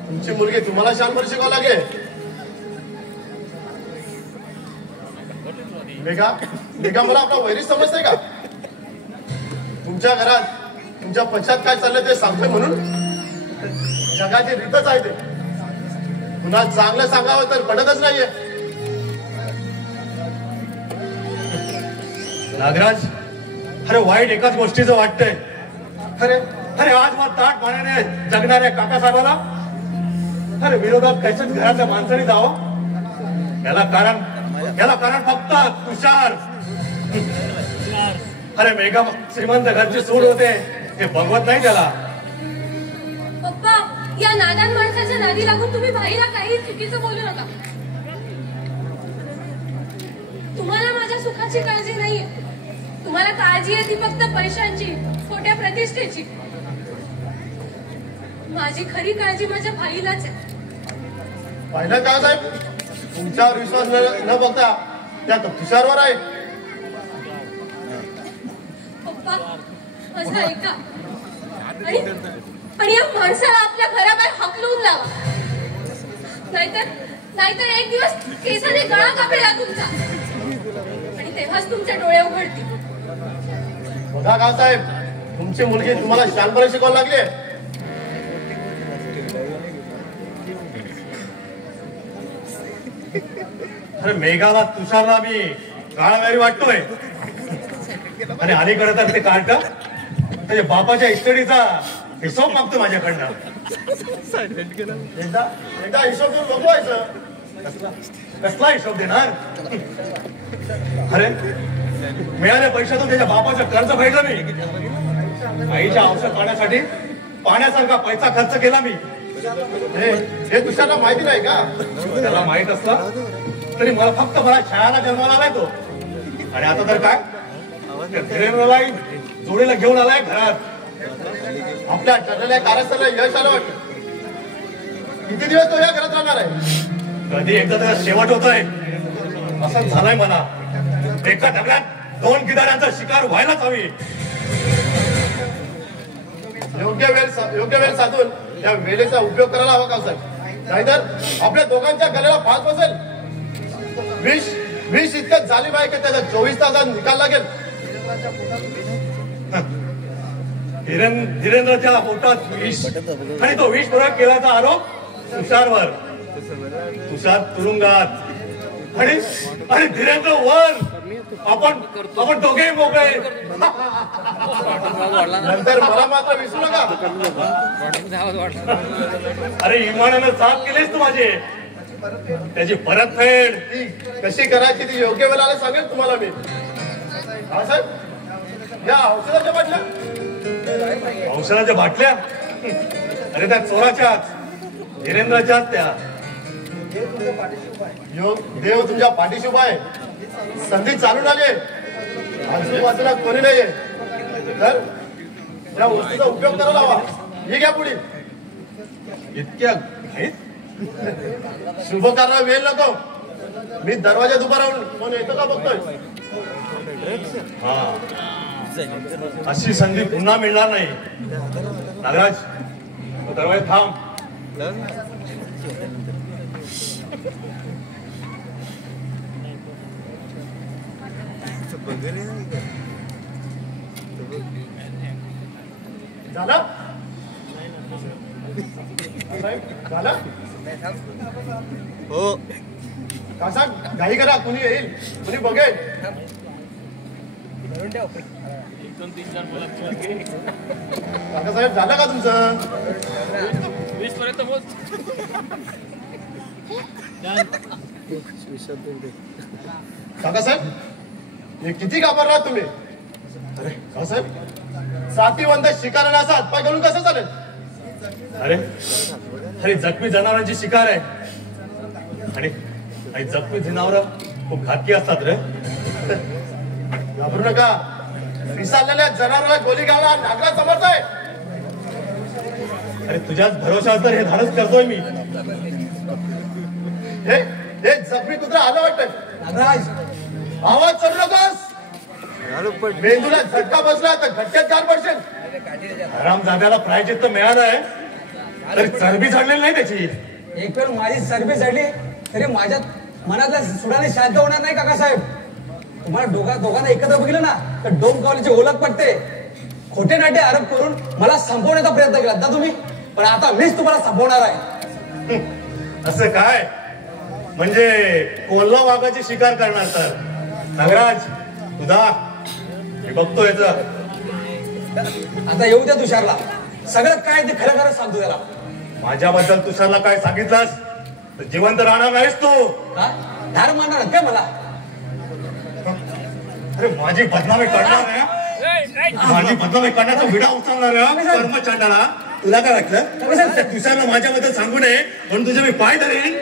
तुमची मुलगी तुम्हाला शानपणे शिकावं लागेल. मेघा मला आपला वैरी समजते का? तुमच्या घरात तुमच्या पश्चात काय चाललंय ते सांगतोय म्हणून जगाची रीतच आहे ते. पुन्हा चांगलं सांगावं तर पडतच नाहीये. नागराज, अरे वाईट एकाच गोष्टीचं वाटतंय. अरे अरे आज मला ताट पाण्याने जगणाऱ्या काकासाहेबाला अरे विरोधात कशाच घरातल्या माणसाने जावं. याला कारण फक्त तुषार. अरे मेघा श्रीमंत घरची सूड होते हे बघवत नाही त्याला. पप्पा या नादान माणसाच्या नादी लागून तुम्ही भाईला काही चुकीचं बोलू नका. तुम्हाला माझ्या सुखाची काळजी नाहीये. तुम्हाला काळजी आहे ती फक्त पैशांची, खोट्या प्रतिष्ठेची. माझी खरी काळजी माझ्या भाईलाच आहे. पाहिलं का साहेब, तुमच्यावर विश्वास न बघता त्यात तुषारवर आहे. पप्पा माझं ऐका आणि या माणसाला आपल्या घराबाहेर हकलून लावा. नाहीतर एक दिवस केसाने गळा कापेला तुमचा आणि तेव्हाच तुमचे डोळे उघडतील. बघा का साहेब, तुमची मुलगी तुम्हाला शानपणे शिकवायला लागली. अरे मेघाला तुषारला मी काळावेरी वाटतोय आणि अलीकडे तर ते कार्ट त्याच्या बापाच्या इस्टेटीचा हिशोब मागतो माझ्याकडनं. एकदा हिशोब देऊन बघवायचं. कसला हिशोब देणार? अरे मिळाल्या पैशातून त्याच्या बापाचं कर्ज फेडलं मी. आईच्या औषध पाण्यासाठी पाण्यासारखा पैसा खर्च केला मी. हे तुषारला माहिती नाही का? त्याला माहित असलं तरी मला छायाला जन्माला आलाय तो. आणि आता तर काय धीरेंद्रला जोडीला घेऊन आलाय घरात. आपल्या ठरलेल्या कार्यस्थळाला यश आलं वाटतं. किती दिवस तो या घरात राहणार आहे? कधी एकदा त्याचा शेवट होतोय असं झालंय मला. एका दगडात 2 गिधाडांचा शिकार व्हायलाच हवी. योग्य वेळ साधून त्या वेळेचा उपयोग करायला हवा का साहेब? नाहीतर आपल्या दोघांच्या गळ्याला फास बसेल. विष इतकं झाली पाहिजे की त्याचा 24 तासात निकाल लागेल. धीरेंद्रच्या पोटात विष आणि तो विष प्रयोग केल्याचा आरोप तुषारवर. तुषार तुरुंगात आणि धीरेंद्र वर. आपण दोघेही मोकळे. नंतर मला मात्र विसरू नका. अरे इमानानं साथ केलीस तू माझी. त्याची परतफेड ती कशी करायची ती योग्य वेळेला सांगेल तुम्हाला मी. हा साहेब, या औषधाच्या बाटल्या अरे त्या चोराच्याच, धीरेंद्रच्याच त्या. देव तुमच्या पाठीशी उभा आहे. संधी चालून आली. आजूबाजूला कोणी नाहीये तर त्या वस्तूचा उपयोग करायला हवा. ही घ्या पुढे. इतक्या शुभ कार्याला वेळ नको. मी दरवाजात उभा राहून कोण येतो का बघतोय. अशी संधी पुन्हा मिळणार नाही. नागराज, दरवाजा थांब. झालं? झालं? हो. कसा घाई करा, कुणी येईल, कुणी बघेल. काकासाहेब झालं का तुमचं? 20 पर्यंत पोहोच. काकासाहेब हे किती घाबरला तुम्ही? अरे काकासाहेब, साथीवंत शिकाराने असा हातपाय घालून कसं चालेल? अरे अरे जखमी जनावरांची शिकार आहे आणि जखमी जनावर खूप घातकी असतात रे. घाबरू नका. पिसाळलेल्या जनावराला गोली घाला, नागरा समर्थ आहे. अरे तुझ्याच भरोशावर तर हे धाडस करतोय मी. हे जखमी कुत्रा आलं वाटतंय. नागराज, आवाज चढू नकोस. मेंदूला झटका बसला तर घटक्यात गार पडशील. आरामजाद्याला प्रायचित्त मिळालंय तरी चरबी चढलेली नाही त्याची. एक वेळ माझी चरबी चढली तरी माझ्या मनातल्या सुडाने शांत होणार नाही काकासाहेब. तुम्हाला दोघांना एकत्र बघितलं ना तर डोंबिवलीची ओळख पडते. खोटे नाटे आरोप करून मला संपवण्याचा प्रयत्न केला ना तुम्ही, पण आता मीच तुम्हाला संपवणार आहे. असं काय? म्हणजे कोल्हा वाघाची शिकार करणार तर? नागराज तुझा मी बघतो याच. आता येऊ द्या तुषारला. सगळं काय ते खरं खरं सांगतो त्याला. माझ्याबद्दल तुषारला काय सांगितलंस तर जिवंत राहणार नाहीस तू. धार मारणार काय मला? अरे माझी बदनामी करणार आहे, माझी बदनामी करण्याचा विडा उचलणार आहे कर्मचंडाला. तुला काय वाटलं तुषारला माझ्याबद्दल सांगू नये म्हणून तुझे मी पाय धरेन?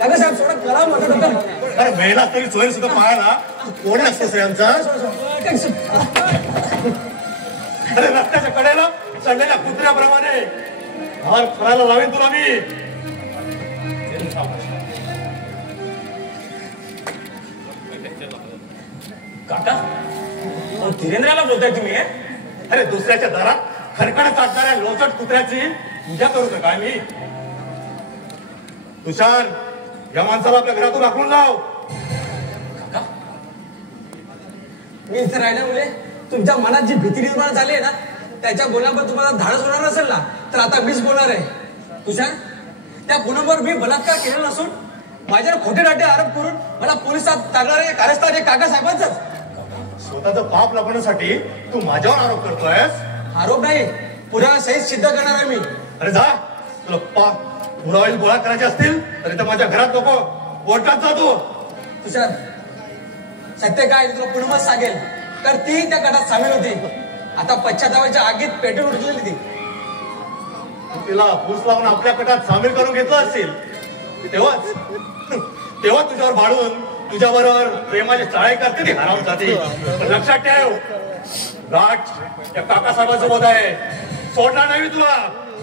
साहेब सोडा करा म्हणत. अरे मेला तरी सोयी सुद्धा पाहायला कोण असतोस रे आमचा? अरे रस्त्याच्या कडेला चढलेल्या कुत्र्याप्रमाणे हार करायला लावेन तुला मी. काका धीरेंद्राला बोलताय तुम्ही? अरे दुसऱ्याच्या दारात खडखड चाटणाऱ्या लोचट कुत्र्याची पूजा करू का काय मी? तुषार, या माणसाला आपल्या घरातून हाकलून लाव. काका मी इथे राहिल्यामुळे तुमच्या मनात जी भीती निर्माण झाली आहे ना, त्याच्या गुन्ह्यावर तुम्हाला धाडस होणार नसेल ना तर आता मीच बोलणार आहे. तुषार, त्या गुन्ह्यावर मी बलात्कार केलेला नसून माझ्यावर खोटे नाटे आरोप करून मला पोलिसात टाकणारे कारस्थान हे काकासाहेबांचंच. स्वतःचं पाप लपवण्यासाठी तू माझ्यावर आरोप करतोयस? आरोप नाही, पुरावा सहित सिद्ध करणार आहे मी. अरे जा, तुला पुरावे गोळा करायचे असतील तर इथं माझ्या घरात नको, कोर्टात जा तू. तुषार, सत्य काय तुला पुन्हा सांगेल तर ती त्या गटात सामील होती. आता पश्चातापाच्या आगीत पेटून उठलेली ती. तिला फूस लावून आपल्या गटात सामील करून घेतलं असेल तेव्हा तुझ्यावर भाडून तुझ्याबरोबर प्रेमाचे चाळे करते ती हराम जाते. लक्षात ठेव, गाठ त्या काकासाहेबांसोबत आहे. सोडणार नाही तुला,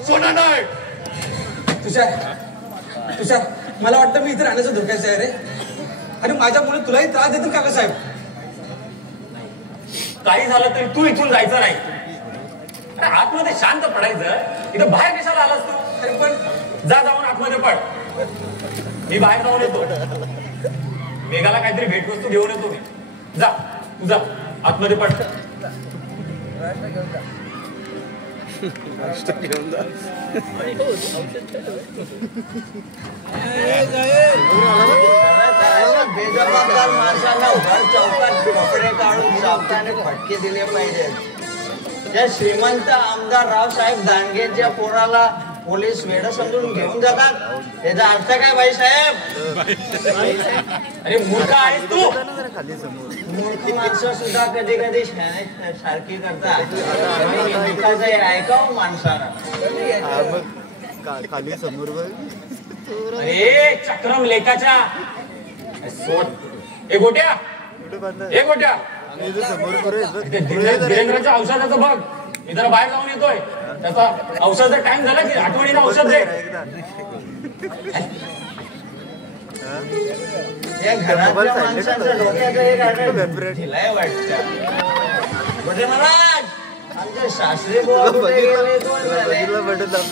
सोडणार नाही. तुषार, मला वाटतं मी इथे राहण्याचं धोक्याचं आहे रे. आणि माझ्यामुळे तुलाही त्रास देतील काकासाहेब. काही झालं तरी तू इथून जायचं नाही. अरे आतमध्ये शांत पडायचं, इथं बाहेर कशाला आलास तू? अरे पण जा, जाऊन आतमध्ये पड. मी बाहेर जाऊन येतो. मेघाला काहीतरी भेटवस्तू घेऊन येतो मी. जा, तू जा, आतमध्ये पड. बेजबाबदार माणसांना घर चौकात कपडे काढून चावताने फटके दिले पाहिजेत. त्या श्रीमंत आमदार रावसाहेब दानगेच्या पोराला पोलीस वेड समजून घेऊन जातात. त्याचा अर्थ काय बाई साहेब? अरे मूर्ख आहेस तू. मूर्ख माणसं सुद्धा कधी कधी सारखी करतात. ऐकावं माणसानं. खाली समोर अरे चक्रम लेखाच्या सोड. ए गोट्या, धीरेंद्राच्या औषधाचं बघ. मी जरा बाहेर जाऊन येतोय. त्याचा औषधाचा टाइम झाला की आठवणीनं औषध दे. या घरातल्या माणसांच्या डोक्याचं एक आठवण दिलाय वाटतं. म्हणजे महाराज, आमचे सासरे बुवा कुठे गेले?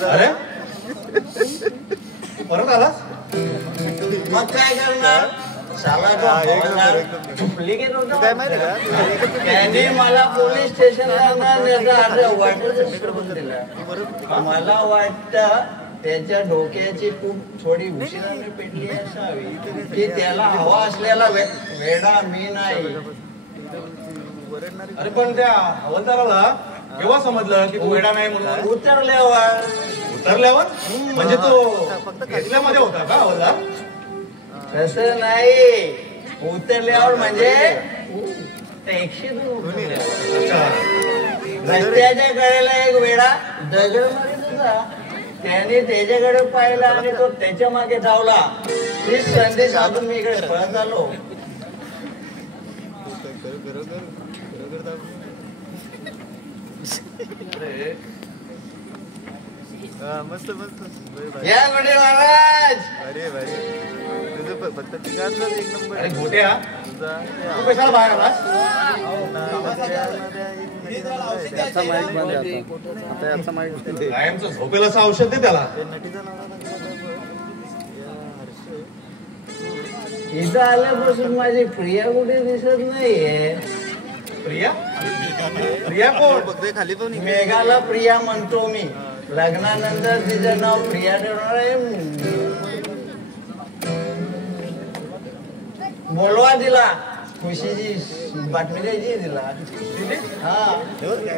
अरे परत आलास? मग काय करणार? डुप्लिकेट होता. त्यांनी मला पोलीस स्टेशनला मला वाटतं त्याच्या डोक्याची खूप थोडी उशिराने पेटली असावी की त्याला हवा असलेला वेडा मी नाही. अरे पण त्या हवालदाराला केव्हा समजलं की तू वेडा नाही म्हणून? उतरल्यावर म्हणजे तो घेतल्यामध्ये होता का हवालदार? तसं नाही, उतरल्यावर म्हणजे टॅक्सी अच्छा. रस्त्याच्या कडेला एक वेडा दगड मारित होता. त्याने त्याच्याकडे पाहिला आणि तो त्याच्या मागे धावला. तीच संधी साधून मी इकडे पळत आलो. मस्त या गुढे महाराज. फक्त तिघांचाच एक नंबर. अरे गोट्या, तू कशाला बाहेर आलास? कायमचं झोपेल असं औषध दे त्याला. इथं आल्यापासून माझी प्रिया कुठे दिसत नाहीये. प्रिया? प्रिया कोण? खाली पण मेघाला प्रिया म्हणतो मी. लग्नानंतर तिचं नाव प्रिया ठेवणार आहे. बोलवा तिला, खुशीची बातमी द्यायची तिला. हा,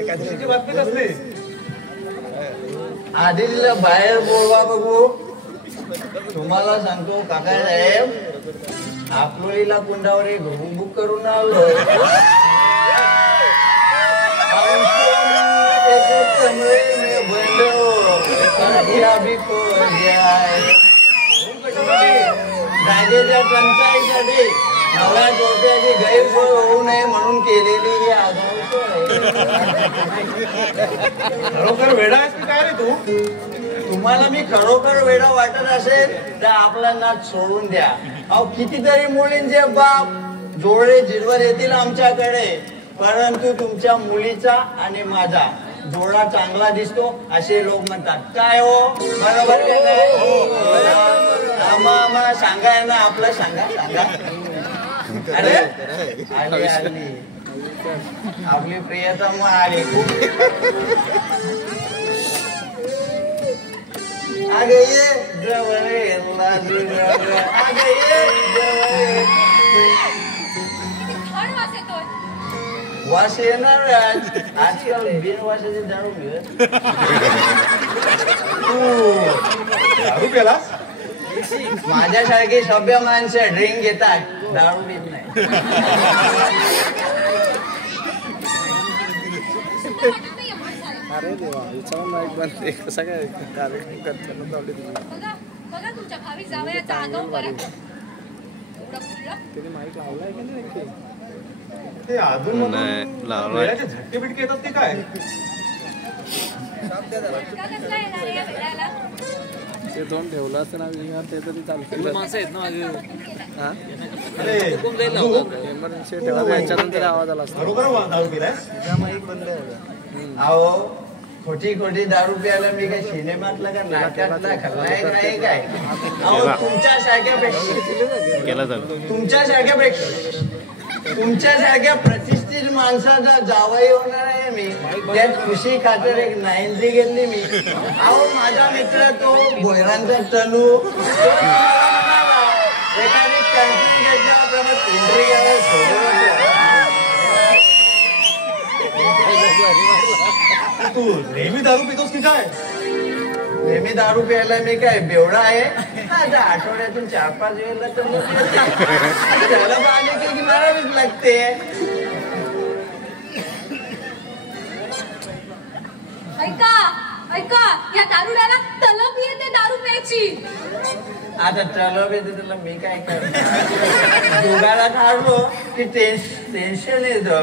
कशाची बातमी असली? आधी तिला बाहेर बोलवा बघू. तुम्हाला सांगतो काका साहेब, अकोलीला कुंडावर एक रूम बुक करून आलो. जागेच्या टंचाईसाठी नव्या जोडप्याची गैरसोय होऊ नये म्हणून केलेली ही आगाऊ सोय. खरोखर वेडा आहेस की काय रे तू? तुम्हाला मी खरोखर वेडा वाटत असेल तर आपला नाच सोडून द्या. अहो, कितीतरी मुलींचे बाप जोडे जिरवर येतील आमच्याकडे, परंतु तुमच्या मुलीचा आणि माझा जोडा चांगला दिसतो असे लोक म्हणतात. काय हो, बरोबर का नाही? आम्हा सांगाय ना, आपलं सांगा. अरे आली आली आपली प्रियतम आली. आगे ये जवळ ये, आगे ये जवळ. वास येणार आजकाल बिनवासाची दारू मिळत. दारू प्यालास? माझ्यासारखी सभ्य माणसं ड्रिंक घेतात, दारू पित नाही. अरे देवा, विचारून माहीत बनते कसा काय कार्यक्रम करताना चालले तुम्ही. बघा तुमच्या भावी जावयाचा आगाऊ पराक्रम. त्याने माहीत लावलाय की नाही? ते अजून वेळाचे झटके बिटके येतात ते काय? ते दोन ठेवलं असतं ना ते तरी चालतं. माणसं आहेत ना एमर्जन्सी ठेवा, याच्यानंतर आवाज आला असतो. बरोबर दारू पिलाय? माहीत बंद आहे. अहो, खोटी खोटी दारू प्यायला मी काय सिनेमातला का नाटकातला खलनायक नाही काय? अहो, तुमच्यासारख्या प्रतिष्ठित माणसाचा जावई होणार आहे मी. त्यात खुशी खातर एक 90 घेतली मी. अहो, माझा मित्र तो भोयरांचा तनू एखादी कंट्री घेतल्याप्रमाणे पिंपरी घ्यायला सोडून. तू नेहमी दारू पितोस की काय? नेहमी दारू प्यायला मी काय बेवडा आहे? आता आठवड्यातून 4-5 वेळेला तर त्याला पाणी की मारावीच लागते. ऐका, या दारुड्याला तलब येते दारू प्यायची. आता तलब येते तुला मी काय करतो? दोघाला काढलो की टेन्शन येतं.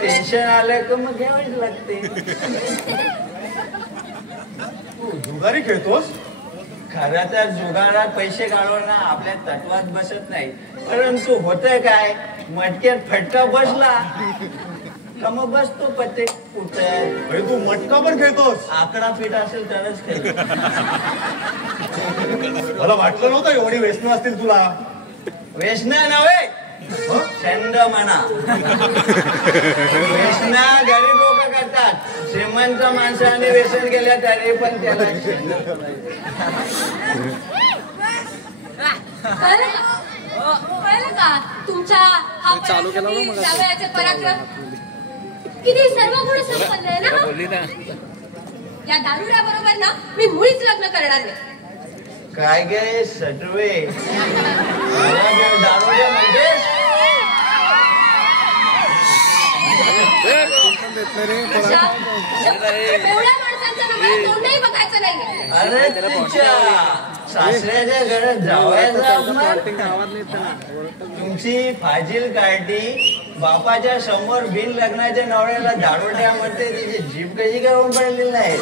टेन्शन आलं की मग घ्यावीच लागते. जुगारी खेळतोस? खरं तर जुगारात पैसे घालवणं आपल्या तत्वात बसत नाही, परंतु होतंय काय, मटक्यात फटका बसला का मग बसतो पत्ते कुठं. तू मटका पण खेळतोस? आकडा फिट असेल तरच खेळ. मला वाटलं नव्हतं एवढी व्यसनं असतील तुला. व्यसनं नव्हे, छंद म्हणा. व्यसना गरीब लोक करतात, श्रीमंत माणसाने व्यसन केलं तरी पण त्याला कळलं का तुमच्या हा जावयाचे पराक्रम किती सर्व गुण संपन्न आहे ना. बोलली ना या दारुड्या बरोबर ना मी मुळीच लग्न करणार नाही. काय गे सटवे दारुड्या म्हणजेस एवढ्या माणसांचं मला तोंडही बघायचं नाही. अरे तुमच्या सासऱ्याच्या घरात जावायचा तुमची फाजील काढली बापाच्या समोर बिन लग्नाच्या नवऱ्याला दारुड्यामध्ये तिची जीभ कशी काय उंबळलेली नाही.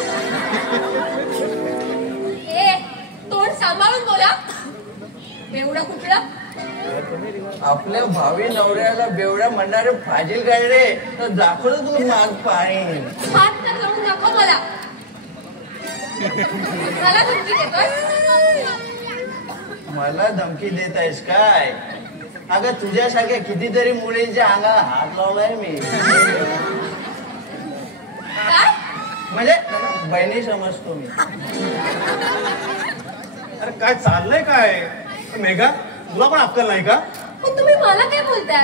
तोंड सांभाळून बोला. एवढं कुठलं आपल्या भावी नवऱ्याला बेवड्या म्हणणारे फाजील काढले तर दाखवलं तू माग पाणी. हात तर करून दाखव मला. मला धमकी देतोय. मला धमकी देत आहेस काय. अगं तुझ्यासारख्या कितीतरी मुलींच्या अंगाला हात लावलाय मी. काय म्हणजे बहिणी समजतो मी. अरे काय चाललंय काय मेघा, तुला पण अक्कल नाही का. पण तुम्ही मला काय बोलताय.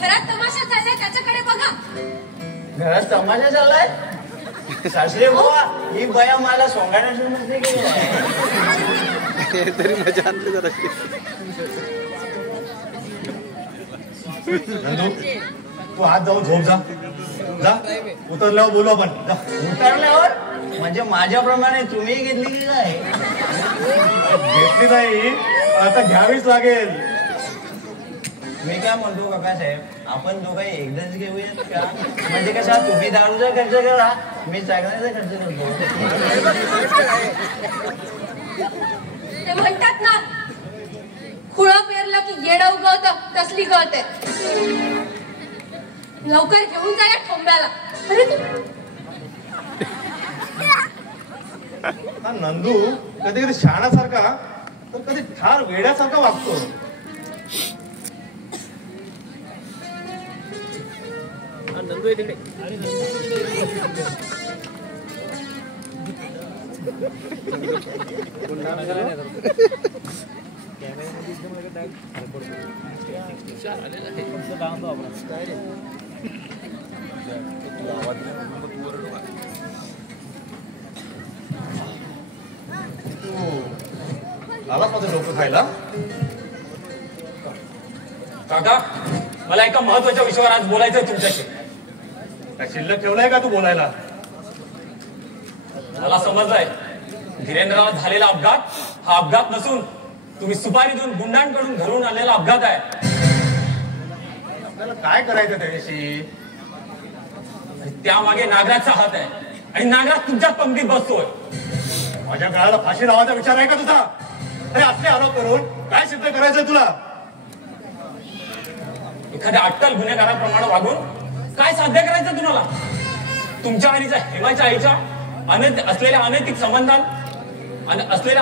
घरात तमाशा चाललाय त्याच्याकडे बघा. घरात तमाशा चाललाय. सासरे बुवा ही बया मला सोंगाण्याशी नसते गेली तरी मजा आणली जरा. नंदू तू हात जाऊन झोप जा. जा उतरल्यावर बोलू आपण. उतरल्यावर म्हणजे माझ्याप्रमाणे तुम्ही घेतली की काय. घेतली नाही आता घ्यावीच लागेल. मी काय म्हणतो काकासाहेब आपण दोघांही एकदाच घेऊयात का. म्हणजे कसा तुम्ही दारूचा खर्च करा मी चाकण्याचा खर्च करतो. ते म्हणतात ना खुळं पेरलं की येडं उगवतं तसली गळते. लवकर घेऊन जा या ठोंब्याला. अरे नंदू कधी कधी शहाण्यासारखा तर कधी ठार वेड्यासारखा वागतो. नंदू आहे तिकडे. आलाच माझं डोकं खायला. काका मला एका महत्वाच्या विषयावर आज बोलायचंय तुमच्याशी. काय शिल्लक ठेवलाय का तू बोलायला. मला समजलंय धीरेंद्रला झालेला अपघात हा अपघात नसून तुम्ही सुपारी देऊन गुंडांकडून घरून आलेला अपघात आहे. आपल्याला काय करायचं त्याच्याशी. त्यामागे नागराजचा हात आहे आणि नागराज तुमच्याच पंक्तीत बसतोय. माझ्या गळाला फाशी लावायचा विचार आहे का तुझा. अरे असले आरोप करून काय सिद्ध करायचंय तुला. एखाद्या अट्टल गुन्हेगाराप्रमाणे वागून काय साध्य करायचं तुम्हाला. तुमच्या आणि हेमाच्या आईच्या असलेल्या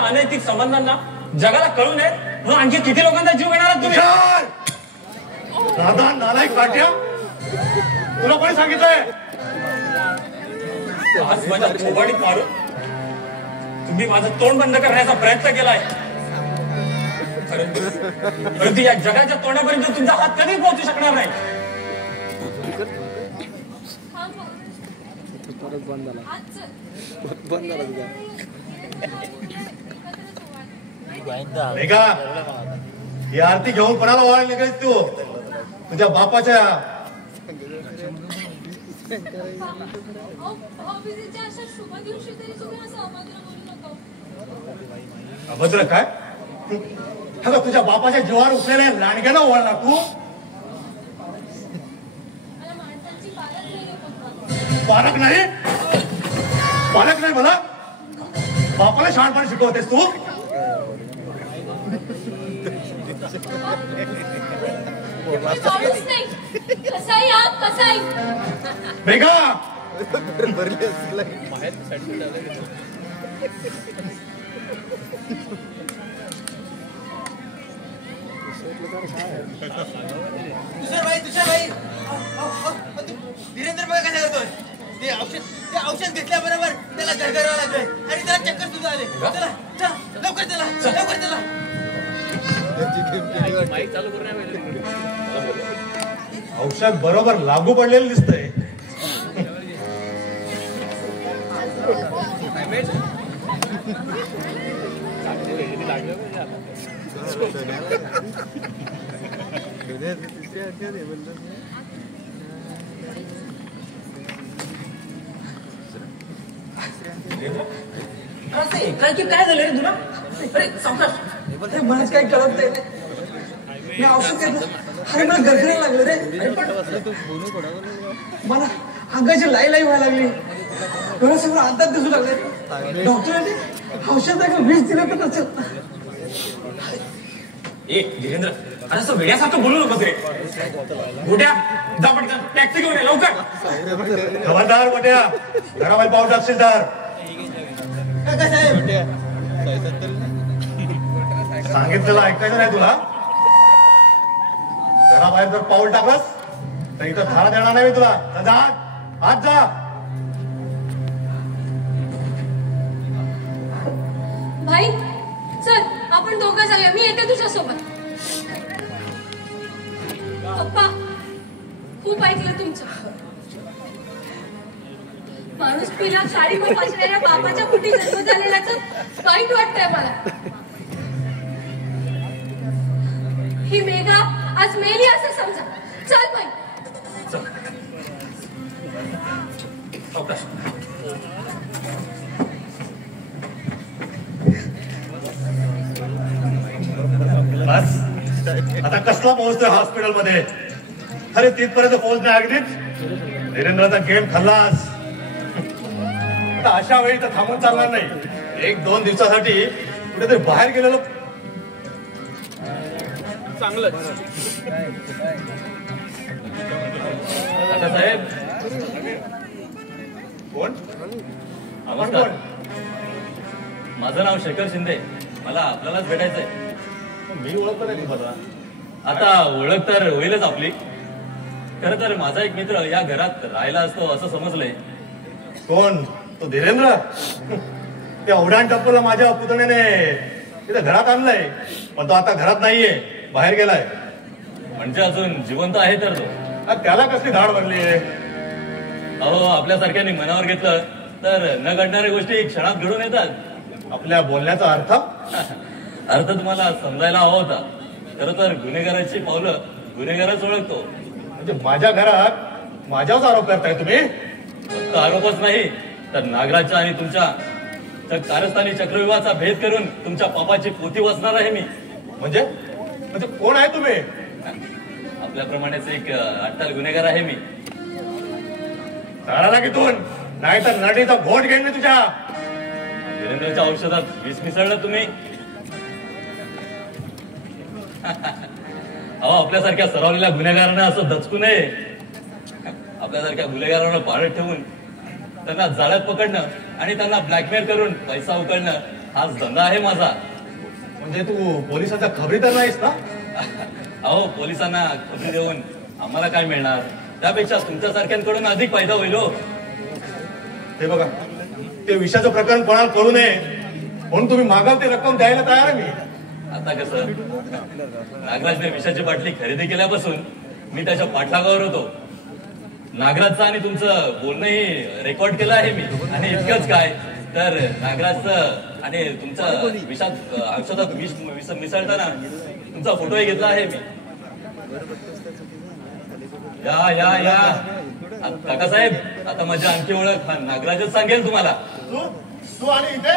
अनैतिक संबंधांना जगाला कळू नये म्हणून आणखी किती लोकांचा जीव घेणार तुम्ही. दादा नालायक काट्या तुला कोणी सांगितलंय. आज माझ्या थोबाडीत मारून तुम्ही माझं तोंड बंद करण्याचा प्रयत्न केलाय. परंतु या जगाच्या तोंडापर्यंत तुमचा हात कधी पोहोचू शकणार नाही. परत बंद झाला. बंद झाला तुझा. मेघा ही आरती घेऊन कोणाला ओळख निघालीस तू. तुझ्या बापाच्या अशा शुभ दिवशी तरी तुम्ही असं अभद्र बोलू नका. अभद्र काय. अगं तुझ्या बापाच्या जीवावर उठलेल्या लांडग्याला ओळखला तू. मला माणसांची पालक नाही. पालक नाही मला. बापाला शहाणपण शिकवतेस तू. कसाई मेघा तुषार भाई धीरेंद्र बघा काय करतोय. ते औषध घेतल्याबरोबर त्याला गरगरावं लागलंय आणि त्याला चक्कर सुद्धा आले. चला लवकर त्याला औषध बरोबर लागू पडलेलं दिसतंय. काय झालं रे तुला? अरे सावकाश. मलाच काही कळत नाही. मी औषध घेतलं अरे मला गरगरायला लागलं रे. मला अंगाची लाई व्हायला लागली. डोळ्यासमोर अंदाज दिसू लागले. डॉक्टरांनी औषध वीज दिलं तर नसेल. धीरेंद्र अरे असं वेड्यासारखं बोलू नकोस रे. मोठ्या जा पटकन टॅक्सी घेऊन ये लवकर. खबरदार मोठ्या घराबाहेर पाऊल टाकशील तर. सांगितलेलं ऐकायचं नाही तुला. घराबाहेर जर पाऊल टाकलंस तर इथं धारा देणार नाही तुला. जा आज जा. भाई चल आपण दोघं जाऊया. मी येते तुझ्यासोबत. पप्पा खूप ऐकलं तुमचं. माणूस पिला शाळी मग वाचणाऱ्या बापाच्या पोटी जन्म झालेल्याचं वाईट वाटतंय मला. ही मेघा आज मेली असं समजा. चल बाई. बस आता कसला पोहोचतोय हॉस्पिटलमध्ये. अरे तिथपर्यंत पोहोचण्या अगदीच धीरेंद्रचा गेम खाल्लास. आता अशा वेळी तर थांबून चालणार नाही. 1-2 दिवसासाठी कुठेतरी बाहेर गेलेलो चांगलं. साहेब कोण? नमस्कार. माझं नाव शेखर शिंदे. मला आपल्यालाच भेटायचंय. मी ओळखलं नाही तुम्हाला. आता ओळख तर होईलच आपली. खरं तर माझा एक मित्र या घरात राहायला असतो असं समजलंय. कोण? तो धीरेंद्र. त्या उडाण टप्पूला माझ्या पुतण्याने तिथे घरात आणलंय. पण तो आता घरात नाहीये, बाहेर गेलाय. म्हणजे अजून जिवंत आहे तर तो. त्याला कसली धाड भरली? अहो आपल्यासारख्याने मनावर घेतलं तर न घडणाऱ्या गोष्टी क्षणात घडून येतात. आपल्या बोलण्याचा अर्थ अर्थ तुम्हाला समजायला हवा होता. खरं तर गुन्हेगाराची पावलं गुन्हेगारच ओळखतो. म्हणजे माझ्या घरात माझ्यावर आरोप करताय तुम्ही? फक्त आरोपच नाही तर नागराजच्या आणि तुमच्या कारस्थानी चक्रव्यूहाचा भेद करून तुमच्या पापाची पोथी वाचणार आहे मी. म्हणजे कोण आहे तुम्ही? आपल्याप्रमाणेच एक अट्टाल गुन्हेगार आहे मी. चाळा लागेतून नाही तर नडीचा घोट घेईन मी तुझ्या. धीरेंद्रच्या औषधात विष मिसळलं तुम्ही. अहो आपल्यासारख्या सरावलेल्या गुन्हेगारांना असं दचकू नये. आपल्यासारख्या गुन्हेगारांना पाळत ठेवून त्यांना जाळ्यात पकडणं आणि त्यांना ब्लॅकमेल करून पैसा उकळणं हाच धंदा आहे माझा. म्हणजे तू पोलिसांचा खबरी तर नाहीस ना? अहो पोलिसांना खबरी देऊन आम्हाला काय मिळणार? त्यापेक्षा तुमच्यासारख्यांकडून अधिक फायदा होईल. हो हे बघा, ते विषयाचं प्रकरण कोणाला कळू नये म्हणून तुम्ही मागाल ते रक्कम द्यायला तयार आहे मी. आता कसं, नागराजने विषाची बाटली खरेदी केल्यापासून मी त्याच्या पाठलागावर होतो. नागराजचं आणि तुमचं बोलणंही रेकॉर्ड केलं आहे मी. आणि इतकंच काय तर नागराजचं आणि तुमचं विषात औषधात विष मिसळताना तुमचा फोटोही घेतला आहे मी. या या या काकासाहेब, आता माझी आणखी ओळख हा नागराजच सांगेल तुम्हाला. तू आणि इथे